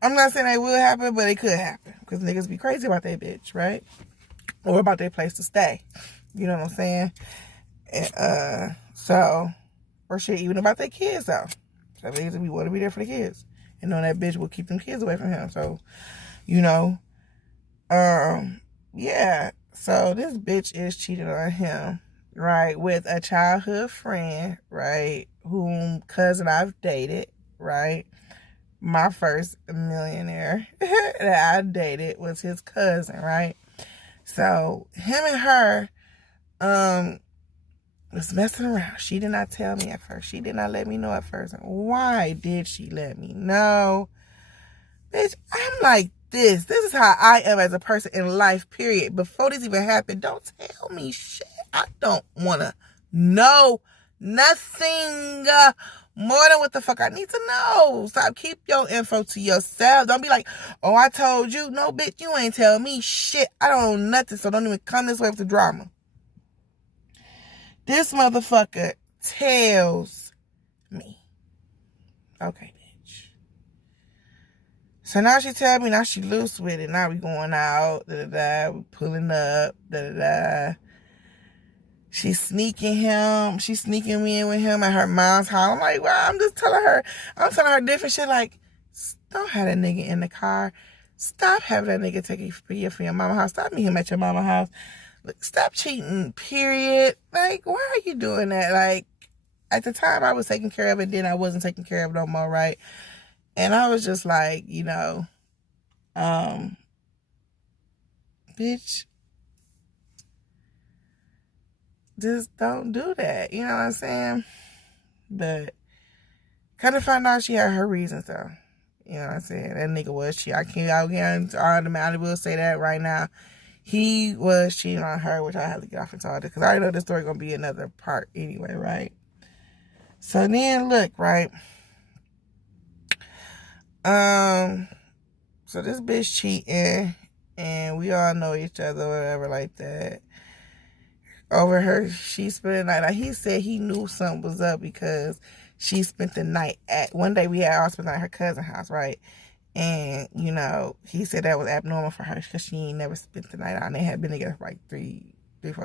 I'm not saying it will happen, but it could happen. Because niggas be crazy about their bitch, right? Or about their place to stay. You know what I'm saying? And, or shit, even about their kids, though. So niggas we want to be there for the kids. And knowing that bitch will keep them kids away from him. So, you know. Yeah. So this bitch is cheating on him, right? With a childhood friend, right? Whom cousin I've dated, right? My first millionaire that I dated was his cousin, right? So him and her was messing around. She did not tell me at first. She did not let me know at first. Why did she let me know? Bitch, I'm like this. This is how I am as a person in life, period. Before this even happened, don't tell me shit. I don't want to know nothing more than what the fuck I need to know. Stop. Keep your info to yourself. Don't be like, oh, I told you. No, bitch, you ain't tell me shit. I don't know nothing, so don't even come this way with the drama. This motherfucker tells me. Okay, bitch. So now she tell me, now she loose with it. Now we going out, da-da-da. We pulling up, da-da-da. She's sneaking me in with him at her mom's house. I'm like, well, I'm telling her different shit. Like, don't have that nigga in the car. Stop having that nigga take you for your mama house. Stop meeting him at your mama house. Stop cheating, period. Like, why are you doing that? Like, at the time I was taking care of it, then I wasn't taking care of it no more, right? And I was just like, bitch, just don't do that. You know what I'm saying? But kind of found out she had her reasons though. You know what I'm saying? That nigga was cheating. I will say that right now. He was cheating on her, which I have to get off into all this because I already know this story gonna be another part anyway, right? So then look, right? So this bitch cheating, and we all know each other, whatever, like that. Over her, she spent the night. Like, he said he knew something was up because she spent the night one day we had all spent the night at her cousin's house, right? And, he said that was abnormal for her because she ain't never spent the night out. And they had been together for like 4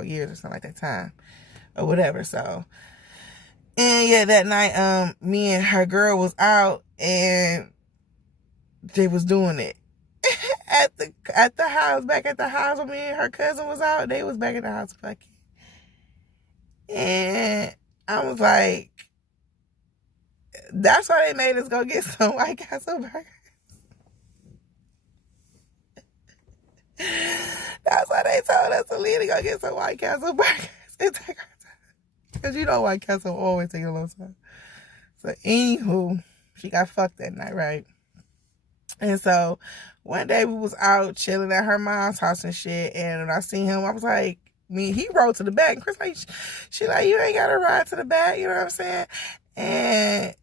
years or something like that time. Or whatever, so. And yeah, that night, me and her girl was out and they was doing it. at the house, back at the house when me and her cousin was out, they was back at the house fucking. And I was like, that's why they made us go get some White Castle burgers. That's why they told us to leave to go get some White Castle burgers. It take our time. Because White Castle always take a long time. So anywho, she got fucked that night, right? And so one day we was out chilling at her mom's house and shit. And when I seen him, I was like, he rode to the back. And Chris like, she like, you ain't got to ride to the back. You know what I'm saying? And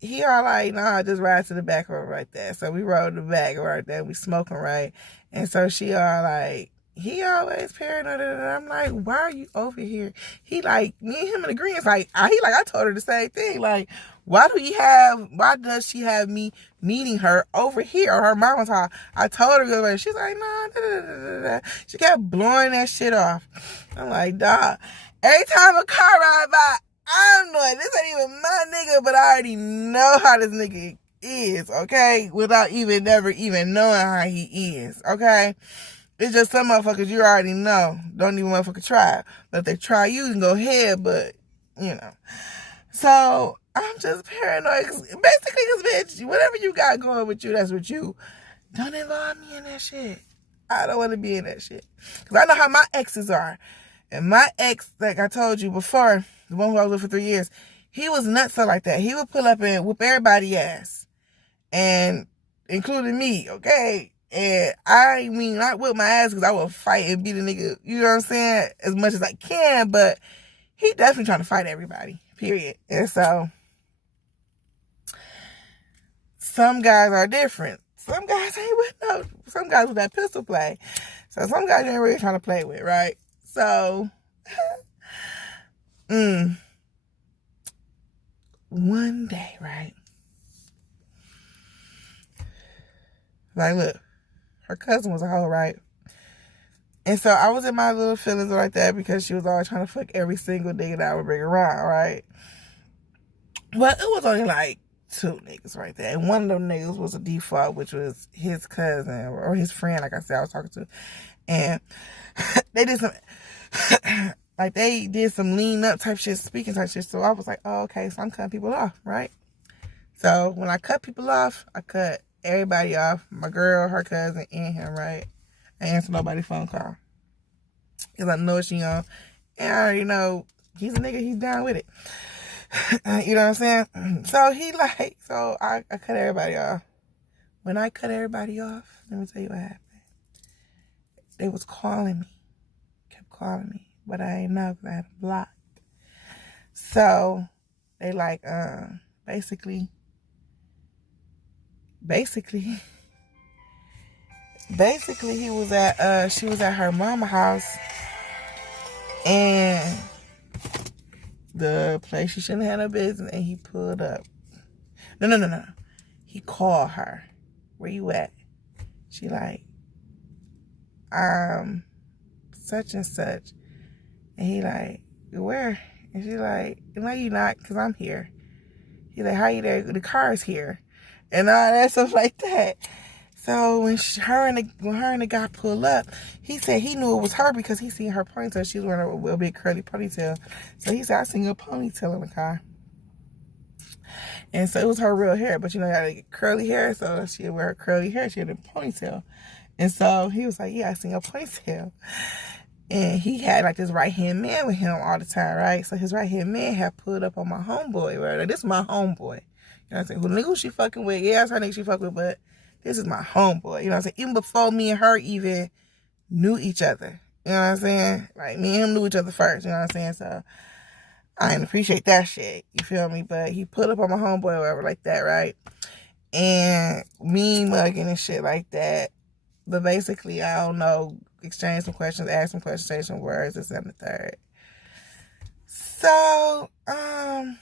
he all like, nah, just ride to the back or right there. So we rode to the back right there. We smoking, right? And so she all like, he always paranoid. And I'm like, why are you over here? He like, me and him in agreement. Like, I told her the same thing. Like, why does she have me meeting her over here or her mama's house? I told her to go away. She's like, nah, She kept blowing that shit off. I'm like, dog. Every time a car ride by, I'm like, this ain't even my nigga, but I already know how this nigga is, okay? Without never even knowing how he is, okay? It's just some motherfuckers you already know. Don't even motherfucker try. But if they try you can go ahead, but, So, I'm just paranoid. Basically, because, bitch, whatever you got going with you, that's with you. Don't involve me in that shit. I don't want to be in that shit. Because I know how my exes are. And my ex, like I told you before, the one who I was with for 3 years, he was nuts like that. He would pull up and whoop everybody's ass. And including me, okay? And I mean, not whip my ass because I will fight and beat a nigga, you know what I'm saying, as much as I can, but he definitely trying to fight everybody, period. And so, some guys are different. Some guys ain't with some guys with that pistol play. So some guys ain't really trying to play with, right? So, one day, right? Like, look, her cousin was a hoe, right? And so I was in my little feelings like that because she was always trying to fuck every single nigga that I would bring around, right? But it was only like 2 niggas right there. And one of them niggas was a default, which was his cousin or his friend, like I said, I was talking to. And they did some lean up type shit, speaking type shit. So I was like, oh, okay, so I'm cutting people off, right? So when I cut people off, I cut everybody off. My girl, her cousin, and him, right? I ain't answer nobody's phone call. Because I know she on. And I already know he's a nigga, he's down with it. You know what I'm saying? So I cut everybody off. When I cut everybody off, let me tell you what happened. They was calling me. Kept calling me. But I ain't know because I had them blocked. So they like, basically, he was she was at her mama house and the place she shouldn't have no business, and he pulled up. No. He called her. Where you at? She like, such and such. And he like, where? And she like, no, you not, because I'm here. He like, how you there? The car's here. And all that stuff like that. So when her and the guy pulled up, he said he knew it was her because he seen her ponytail. She was wearing a big curly ponytail. So he said, I seen your ponytail in the car. And so it was her real hair, but you know, you gotta get curly hair, so she would wear her curly hair, she had a ponytail. And so he was like, yeah, I seen your ponytail. And he had like this right-hand man with him all the time, right? So his right-hand man had pulled up on my homeboy, right? Like, this is my homeboy. You know what I'm saying? Who nigga she fucking with? Yeah, that's her nigga she fucking with, but this is my homeboy. You know what I'm saying? Even before me and her even knew each other. You know what I'm saying? Like, me and him knew each other first. You know what I'm saying? So I didn't appreciate that shit. You feel me? But he put up on my homeboy or whatever like that, right? And me mugging and shit like that. But basically, I don't know, exchange some questions, ask some questions, say some words, this and the third. So, I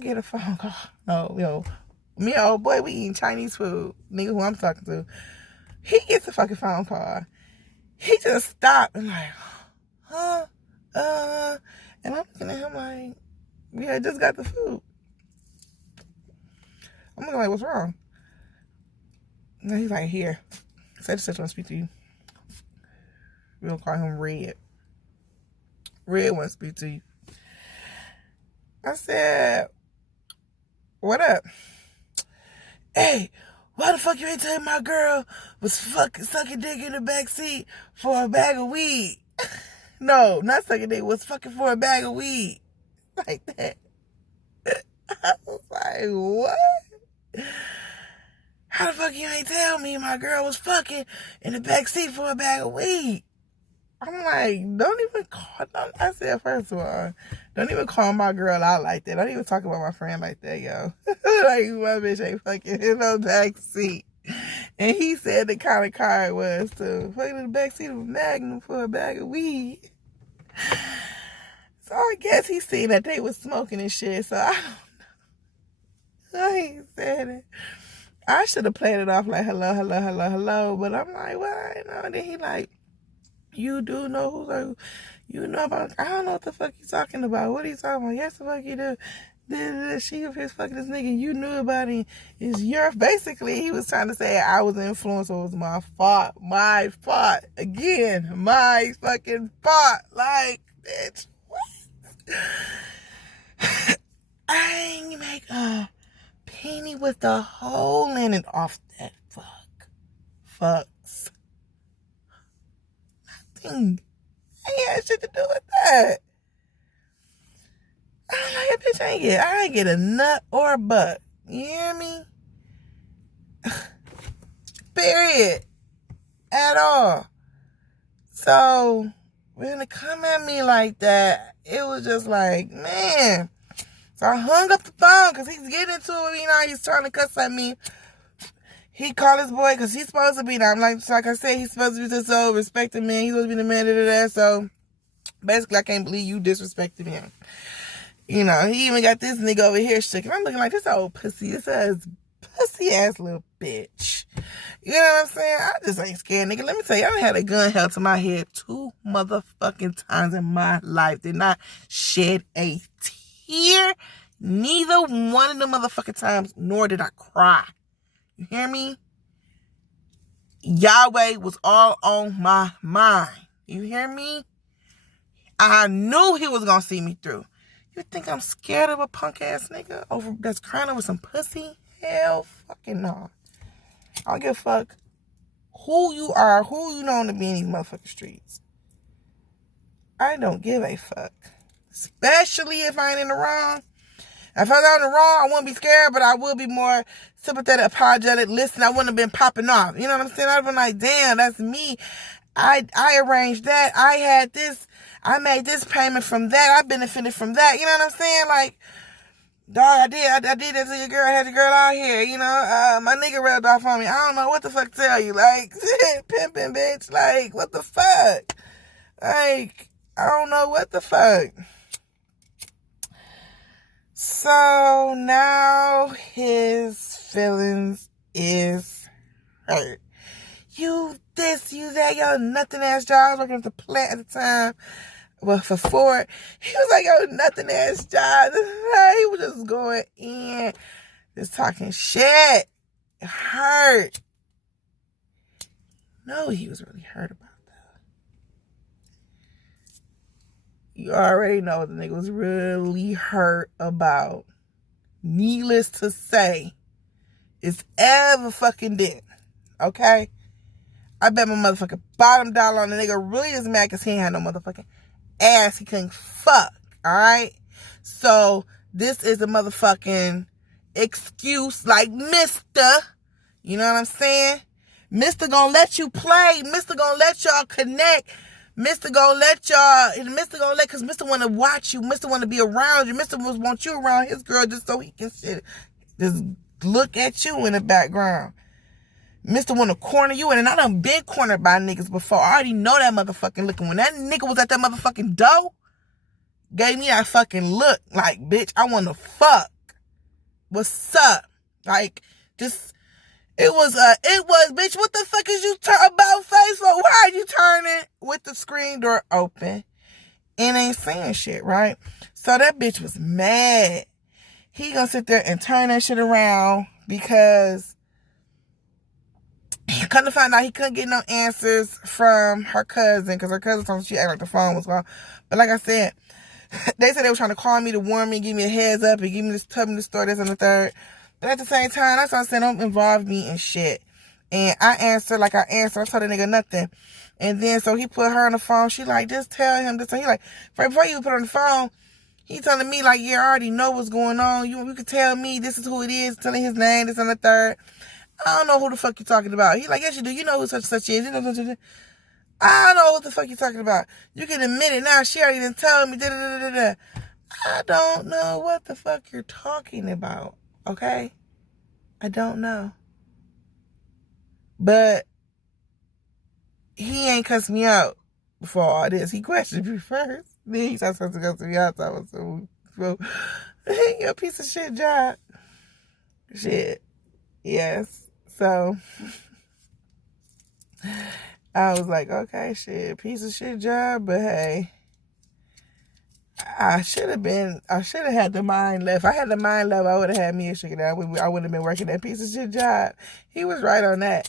get a phone call. No, me and old boy, we eating Chinese food. Nigga who I'm talking to. He gets a fucking phone call. He just stopped and like, huh? And I'm looking at him like, yeah, I just got the food. I'm looking like, what's wrong? And he's like, here. Such and such want to speak to you. We're gonna call him Red. Red wants to speak to you. I said, what up? Hey, why the fuck you ain't telling my girl was fucking sucking dick in the backseat for a bag of weed? No, not sucking dick, was fucking for a bag of weed. Like that. I was like, what? How the fuck you ain't tell me my girl was fucking in the backseat for a bag of weed? I'm like, don't even call. I said, first of all, don't even call my girl out like that. Don't even talk about my friend like that, yo. Like, my bitch ain't fucking in no backseat. And he said the kind of car it was to fucking in the backseat of a Magnum for a bag of weed. So I guess he seen that they was smoking and shit. So I don't know. I ain't said it. I should have played it off like, hello, hello, hello, hello. But I'm like, well, I know. And then he like, you do know who's like, you know about, I don't know what the fuck you talking about. What are you talking about? Yes, the fuck you do. She of his fucking this nigga, you knew about it. It's your, basically, he was trying to say I was influenced, so it was my fault. My fault. Again, my fucking fault. Like, bitch, what? I ain't make a penny with the hole in it off that fucks. Nothing. I ain't had shit to do with that. I'm like, bitch, I ain't get a nut or a butt. You hear me? Period. At all. So, when they come at me like that, it was just like, man. So I hung up the phone because he's getting into it with me now. He's trying to cuss at me. He called his boy because he's supposed to be there. I'm like I said, he's supposed to be this old, respecting me. He's supposed to be the man of that. So basically, I can't believe you disrespected him. You know, he even got this nigga over here shaking. I'm looking like this old pussy ass little bitch. You know what I'm saying? I just ain't scared, nigga. Let me tell you, I done had a gun held to my head 2 motherfucking times in my life. Did not shed a tear. Neither one of the motherfucking times, nor did I cry. You hear me? Yahweh was all on my mind. You hear me? I knew he was gonna see me through. You think I'm scared of a punk ass nigga that's crying over some pussy? Hell fucking no. I don't give a fuck who you are, who you known to be in these motherfucking streets. I don't give a fuck. Especially if I ain't in the wrong. If I was in the wrong, I wouldn't be scared, but I would be more sympathetic, apologetic. Listen, I wouldn't have been popping off. You know what I'm saying? I'd have been like, damn, that's me. I arranged that. I had this. I made this payment from that. I benefited from that. You know what I'm saying? Like, dog, I did that to your girl. I had your girl out here. You know, my nigga rubbed off on me. I don't know what the fuck to tell you. Like, pimping, bitch. Like, what the fuck? Like, I don't know what the fuck. So now his feelings is hurt. You this, you that, yo, nothing ass job. I was working at the plant at the time. Well, for Ford. He was like, yo, nothing ass job. He was just going in, just talking shit. It hurt. No, he was really hurt about that. You already know what the nigga was really hurt about. needless to say, it's ever fucking did. Okay? I bet my motherfucking bottom dollar on the nigga really is mad because he ain't had no motherfucking ass he couldn't fuck. Alright? So, this is a motherfucking excuse like Mr. You know what I'm saying? Mr. gonna let you play. Mr. gonna let y'all connect. Mr. gonna let, cause Mr. wanna watch you. Mr. wanna be around you. Mr. want you around his girl just so he can shit. Just look at you in the background. Mr. wanna corner you, and I done been cornered by niggas before. I already know that motherfucking look. And when that nigga was at that motherfucking door, gave me that fucking look. Like, bitch, I wanna fuck. What's up? Like, just... It was, bitch, what the fuck is you about Facebook? Why are you turning with the screen door open and ain't saying shit, right? So that bitch was mad. He gonna sit there and turn that shit around because he couldn't find out he couldn't get no answers from her cousin because her cousin told me she acted like the phone was gone. But like I said, they said they were trying to call me to warn me, give me a heads up, and give me this, tell me the story, this and the third. But at the same time, that's what I said, don't involve me in shit. And I answered like I answered. I told the nigga nothing. And then, so he put her on the phone. She like, just tell him this. And he like, right before you put her on the phone, he telling me like, yeah, I already know what's going on. You could tell me this is who it is. Telling his name, this and the third. I don't know who the fuck you talking about. He like, yes, you do. You know who such and such is. You know, I don't know what the fuck you talking about. You can admit it now. She already done told me. I don't know what the fuck you're talking about. Okay? I don't know. But he ain't cussed me out before all this. He questioned me first. Then he started supposed to go to me out. I was so, you're a piece of shit job. Shit. Yes. So I was like, okay, shit, piece of shit job, but hey. I should have had the mind left. If I had the mind left, I would have had me a sugar down. I wouldn't have been working that piece of shit job. He was right on that.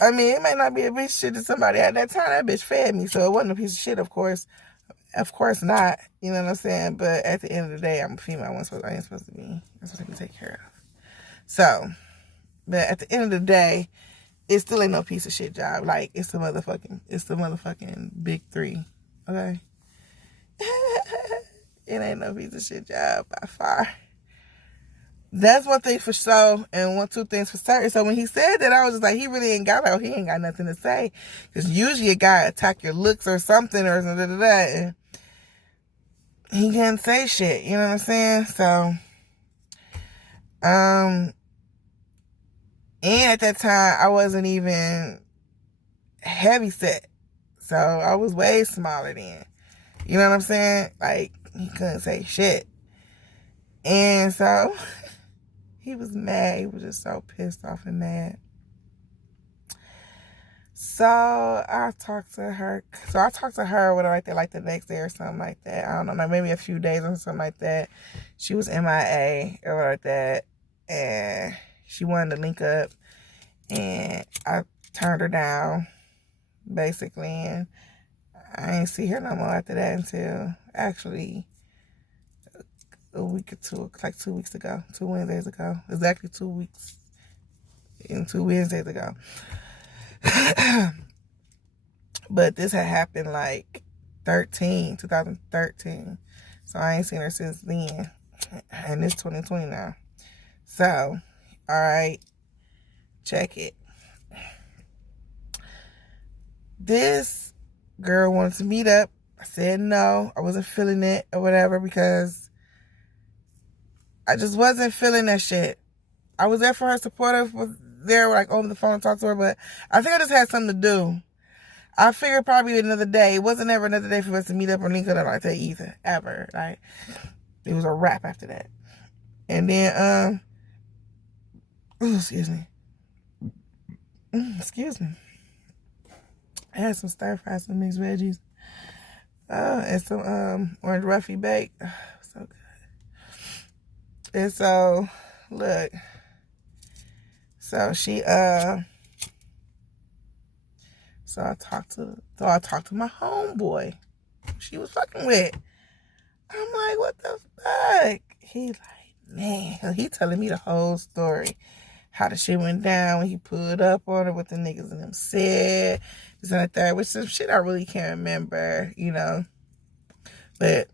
I mean, it might not be a piece of shit to somebody at that time. That bitch fed me, so it wasn't a piece of shit, of course. Of course not. You know what I'm saying? But at the end of the day, I'm a female. I ain't supposed to be. I'm supposed to be taken care of. So, but at the end of the day, it still ain't no piece of shit job. Like, it's the motherfucking big three. Okay? It ain't no piece of shit job by far. That's one thing for sure, and two things for certain. So when he said that, I was just like, he really ain't got nothing to say. Because usually a guy attack your looks or something or and he can't say shit. You know what I'm saying? So, and at that time, I wasn't even heavy set. So I was way smaller then. You know what I'm saying? Like, he couldn't say shit. And so, he was mad. He was just so pissed off and mad. So, I talked to her. Whatever, like the next day or something like that. I don't know, like maybe a few days or something like that. She was MIA or whatever like that. And she wanted to link up. And I turned her down, basically. And I ain't see her no more after that until actually a week or two, like 2 weeks ago, 2 Wednesdays ago. Exactly 2 weeks and 2 Wednesdays ago. But this had happened like 2013. So I ain't seen her since then. And it's 2020 now. So, alright, check it. This girl wanted to meet up. I said no. I wasn't feeling it or whatever because I just wasn't feeling that shit. I was there for her, supportive, was there like over the phone and talked to her, but I think I just had something to do. I figured probably another day. It wasn't ever another day for us to meet up or link up like that either. Ever. Like, it was a wrap after that. And then, excuse me. Excuse me. I had some stir fries, some mixed veggies, and some orange roughy bake. Oh, so good. And so, look. So she so I talked to my homeboy. She was fucking with. I'm like, what the fuck? He like, Man, he telling me the whole story. How the shit went down when he pulled up on her, what the niggas and them said, this and that, which is shit I really can't remember, you know. But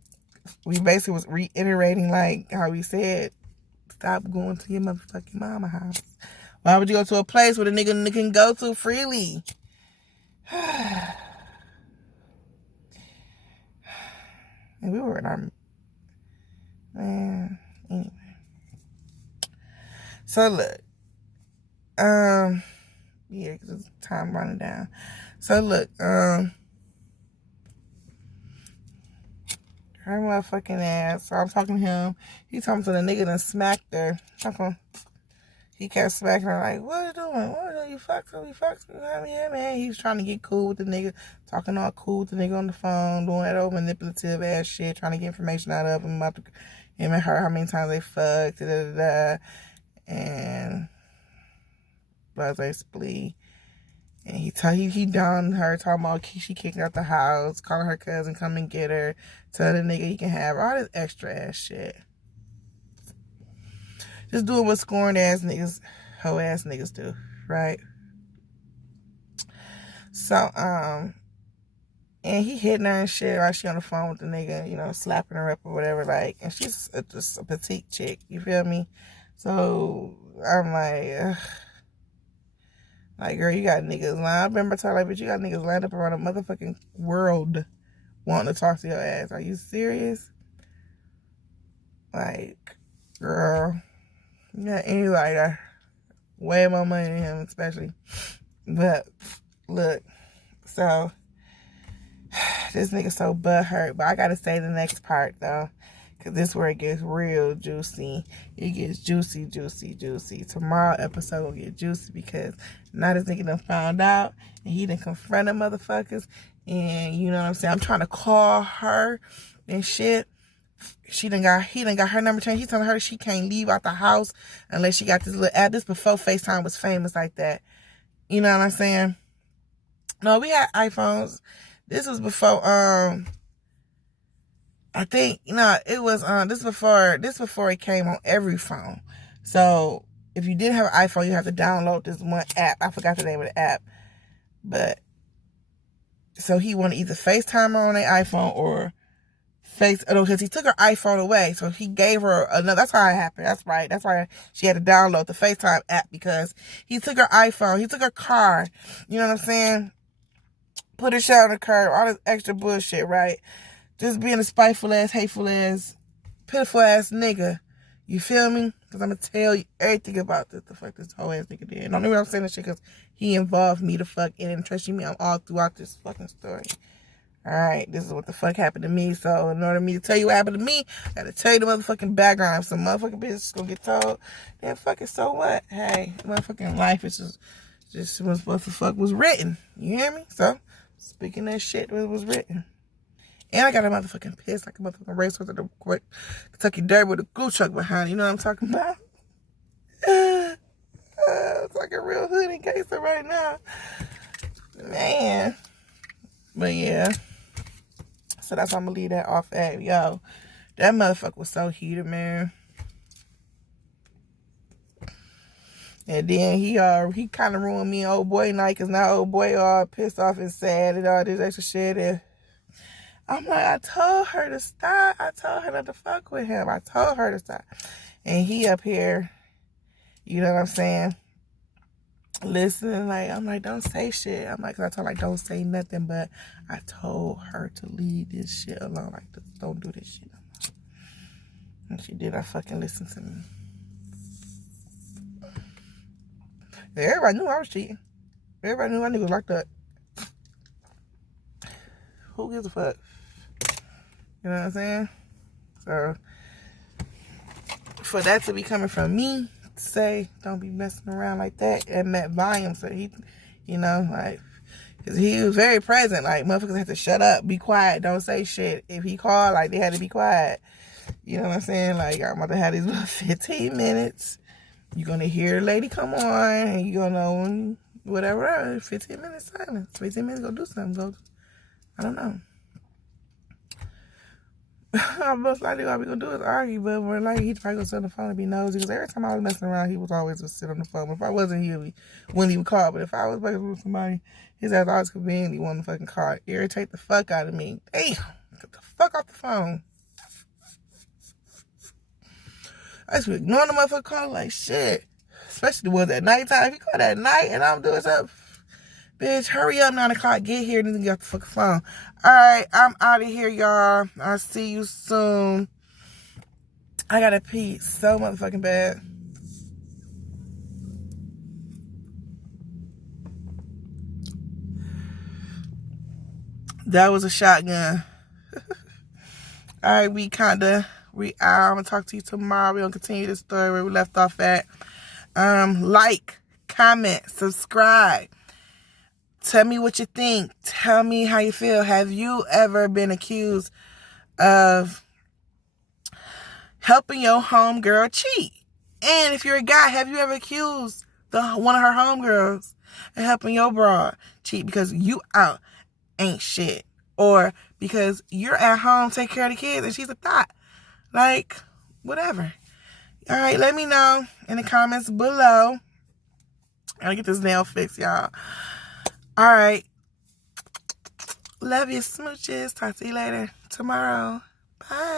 we basically was reiterating, like, how we said, stop going to your motherfucking mama house. Why would you go to a place where the nigga can go to freely? And we were in our... Man, anyway. So, look. Yeah, because time running down. So, look, her motherfucking ass. So, I'm talking to him. He talking to the nigga that smacked her. He kept smacking her like, what are you doing? What are you doing? You fucked him? You fucked him? Yeah, man. He was trying to get cool with the nigga. Talking all cool with the nigga on the phone. Doing that old manipulative ass shit. Trying to get information out of him about him and her. How many times they fucked. And... Blase splee. And he downed her, talking about she kicked out the house, calling her cousin, come and get her, tell the nigga he can have her, all this extra ass shit. Just doing what scorned ass niggas, hoe ass niggas do, right? So, and he hitting her and shit while she on the phone with the nigga, you know, slapping her up or whatever, like, and she's just a petite chick, you feel me? So, I'm like, ugh. Like, girl, you got niggas lined. I remember telling her, like, but you got niggas lined up around the motherfucking world wanting to talk to your ass. Are you serious? Like, girl, you got anybody that way more money than him, especially. But, look, so, this nigga so butthurt. But I gotta say the next part, though. Because this is where it gets real juicy. It gets juicy, juicy, juicy. Tomorrow episode will get juicy because now this nigga done found out and he done confronted motherfuckers. And you know what I'm saying? I'm trying to call her and shit. He done got her number changed. He's telling her she can't leave out the house unless she got this little app. This before FaceTime was famous like that. You know what I'm saying? No, we had iPhones. This was before, I think, you know, it was, this before it came on every phone. So, if you didn't have an iPhone, you have to download this one app. I forgot the name of the app. But, so he wanted either FaceTime her on an iPhone or because he took her iPhone away. So, he gave her another, that's how it happened. That's right. That's why she had to download the FaceTime app because he took her iPhone. He took her card. You know what I'm saying? Put her shit on the curb. All this extra bullshit, right? Just being a spiteful ass, hateful ass, pitiful ass nigga. You feel me? Because I'm going to tell you everything about this. The fuck this whole ass nigga did. Don't know why I'm saying this shit because he involved me the fuck in it. And trust me, I'm all throughout this fucking story. Alright, this is what the fuck happened to me. So in order for me to tell you what happened to me, I gotta tell you the motherfucking background. If some motherfucking bitch is gonna get told, then fucking so what? Hey, motherfucking life is just what the fuck was written. You hear me? So, speaking that shit was written. And I got a motherfucking piss like a motherfucking racehorse at the Kentucky Derby with a glue truck behind it. You know what I'm talking about? It's like a real hood in case of right now. Man. But yeah. So that's why I'm going to leave that off at. Yo, that motherfucker was so heated, man. And then he kind of ruined me and old boy night because now old boy all pissed off and sad and all this extra shit. And I'm like, I told her to stop. I told her not to fuck with him. I told her to stop. And he up here, you know what I'm saying, listening, like, I'm like, don't say shit. I'm like, 'cause I told her, like, don't say nothing, but I told her to leave this shit alone. Like, don't do this shit no more. And she did not fucking listen to me. Everybody knew I was cheating. Everybody knew my nigga was locked up. Who gives a fuck? You know what I'm saying? So, for that to be coming from me, to say, don't be messing around like that, it meant volume. So he, you know, like, because he was very present. Like, motherfuckers had to shut up, be quiet, don't say shit. If he called, like, they had to be quiet. You know what I'm saying? Like, I'm about to have these little 15 minutes. You're going to hear a lady come on, and you're going to know whatever. 15 minutes silence. 15 minutes, go do something. Go, I don't know. Most likely all we gonna do is argue, but more likely he'd probably go sit on the phone and be nosy. Because every time I was messing around, he was always just sit on the phone. If I wasn't here, he wouldn't even call. But if I was fucking with somebody, his ass always conveniently wanted to fucking call. Irritate the fuck out of me. Damn, get the fuck off the phone. I just be ignoring the motherfucker call like shit. Especially the ones at nighttime. If you call at night and I'm doing something, bitch, hurry up, 9 o'clock, get here, and then you got the fucking phone. Alright, I'm out of here, y'all. I'll see you soon. I gotta pee so motherfucking bad. That was a shotgun. Alright, we out. I'm gonna talk to you tomorrow. We're gonna continue this story where we left off at. Like, comment, subscribe. Tell me what you think. Tell me how you feel. Have you ever been accused of helping your homegirl cheat? And if you're a guy, have you ever accused one of her homegirls of helping your broad cheat because you out ain't shit? Or because you're at home taking care of the kids and she's a thot? Like, whatever. All right, let me know in the comments below. I gotta get this nail fixed, y'all. All right. Love you, smooches. Talk to you later tomorrow. Bye.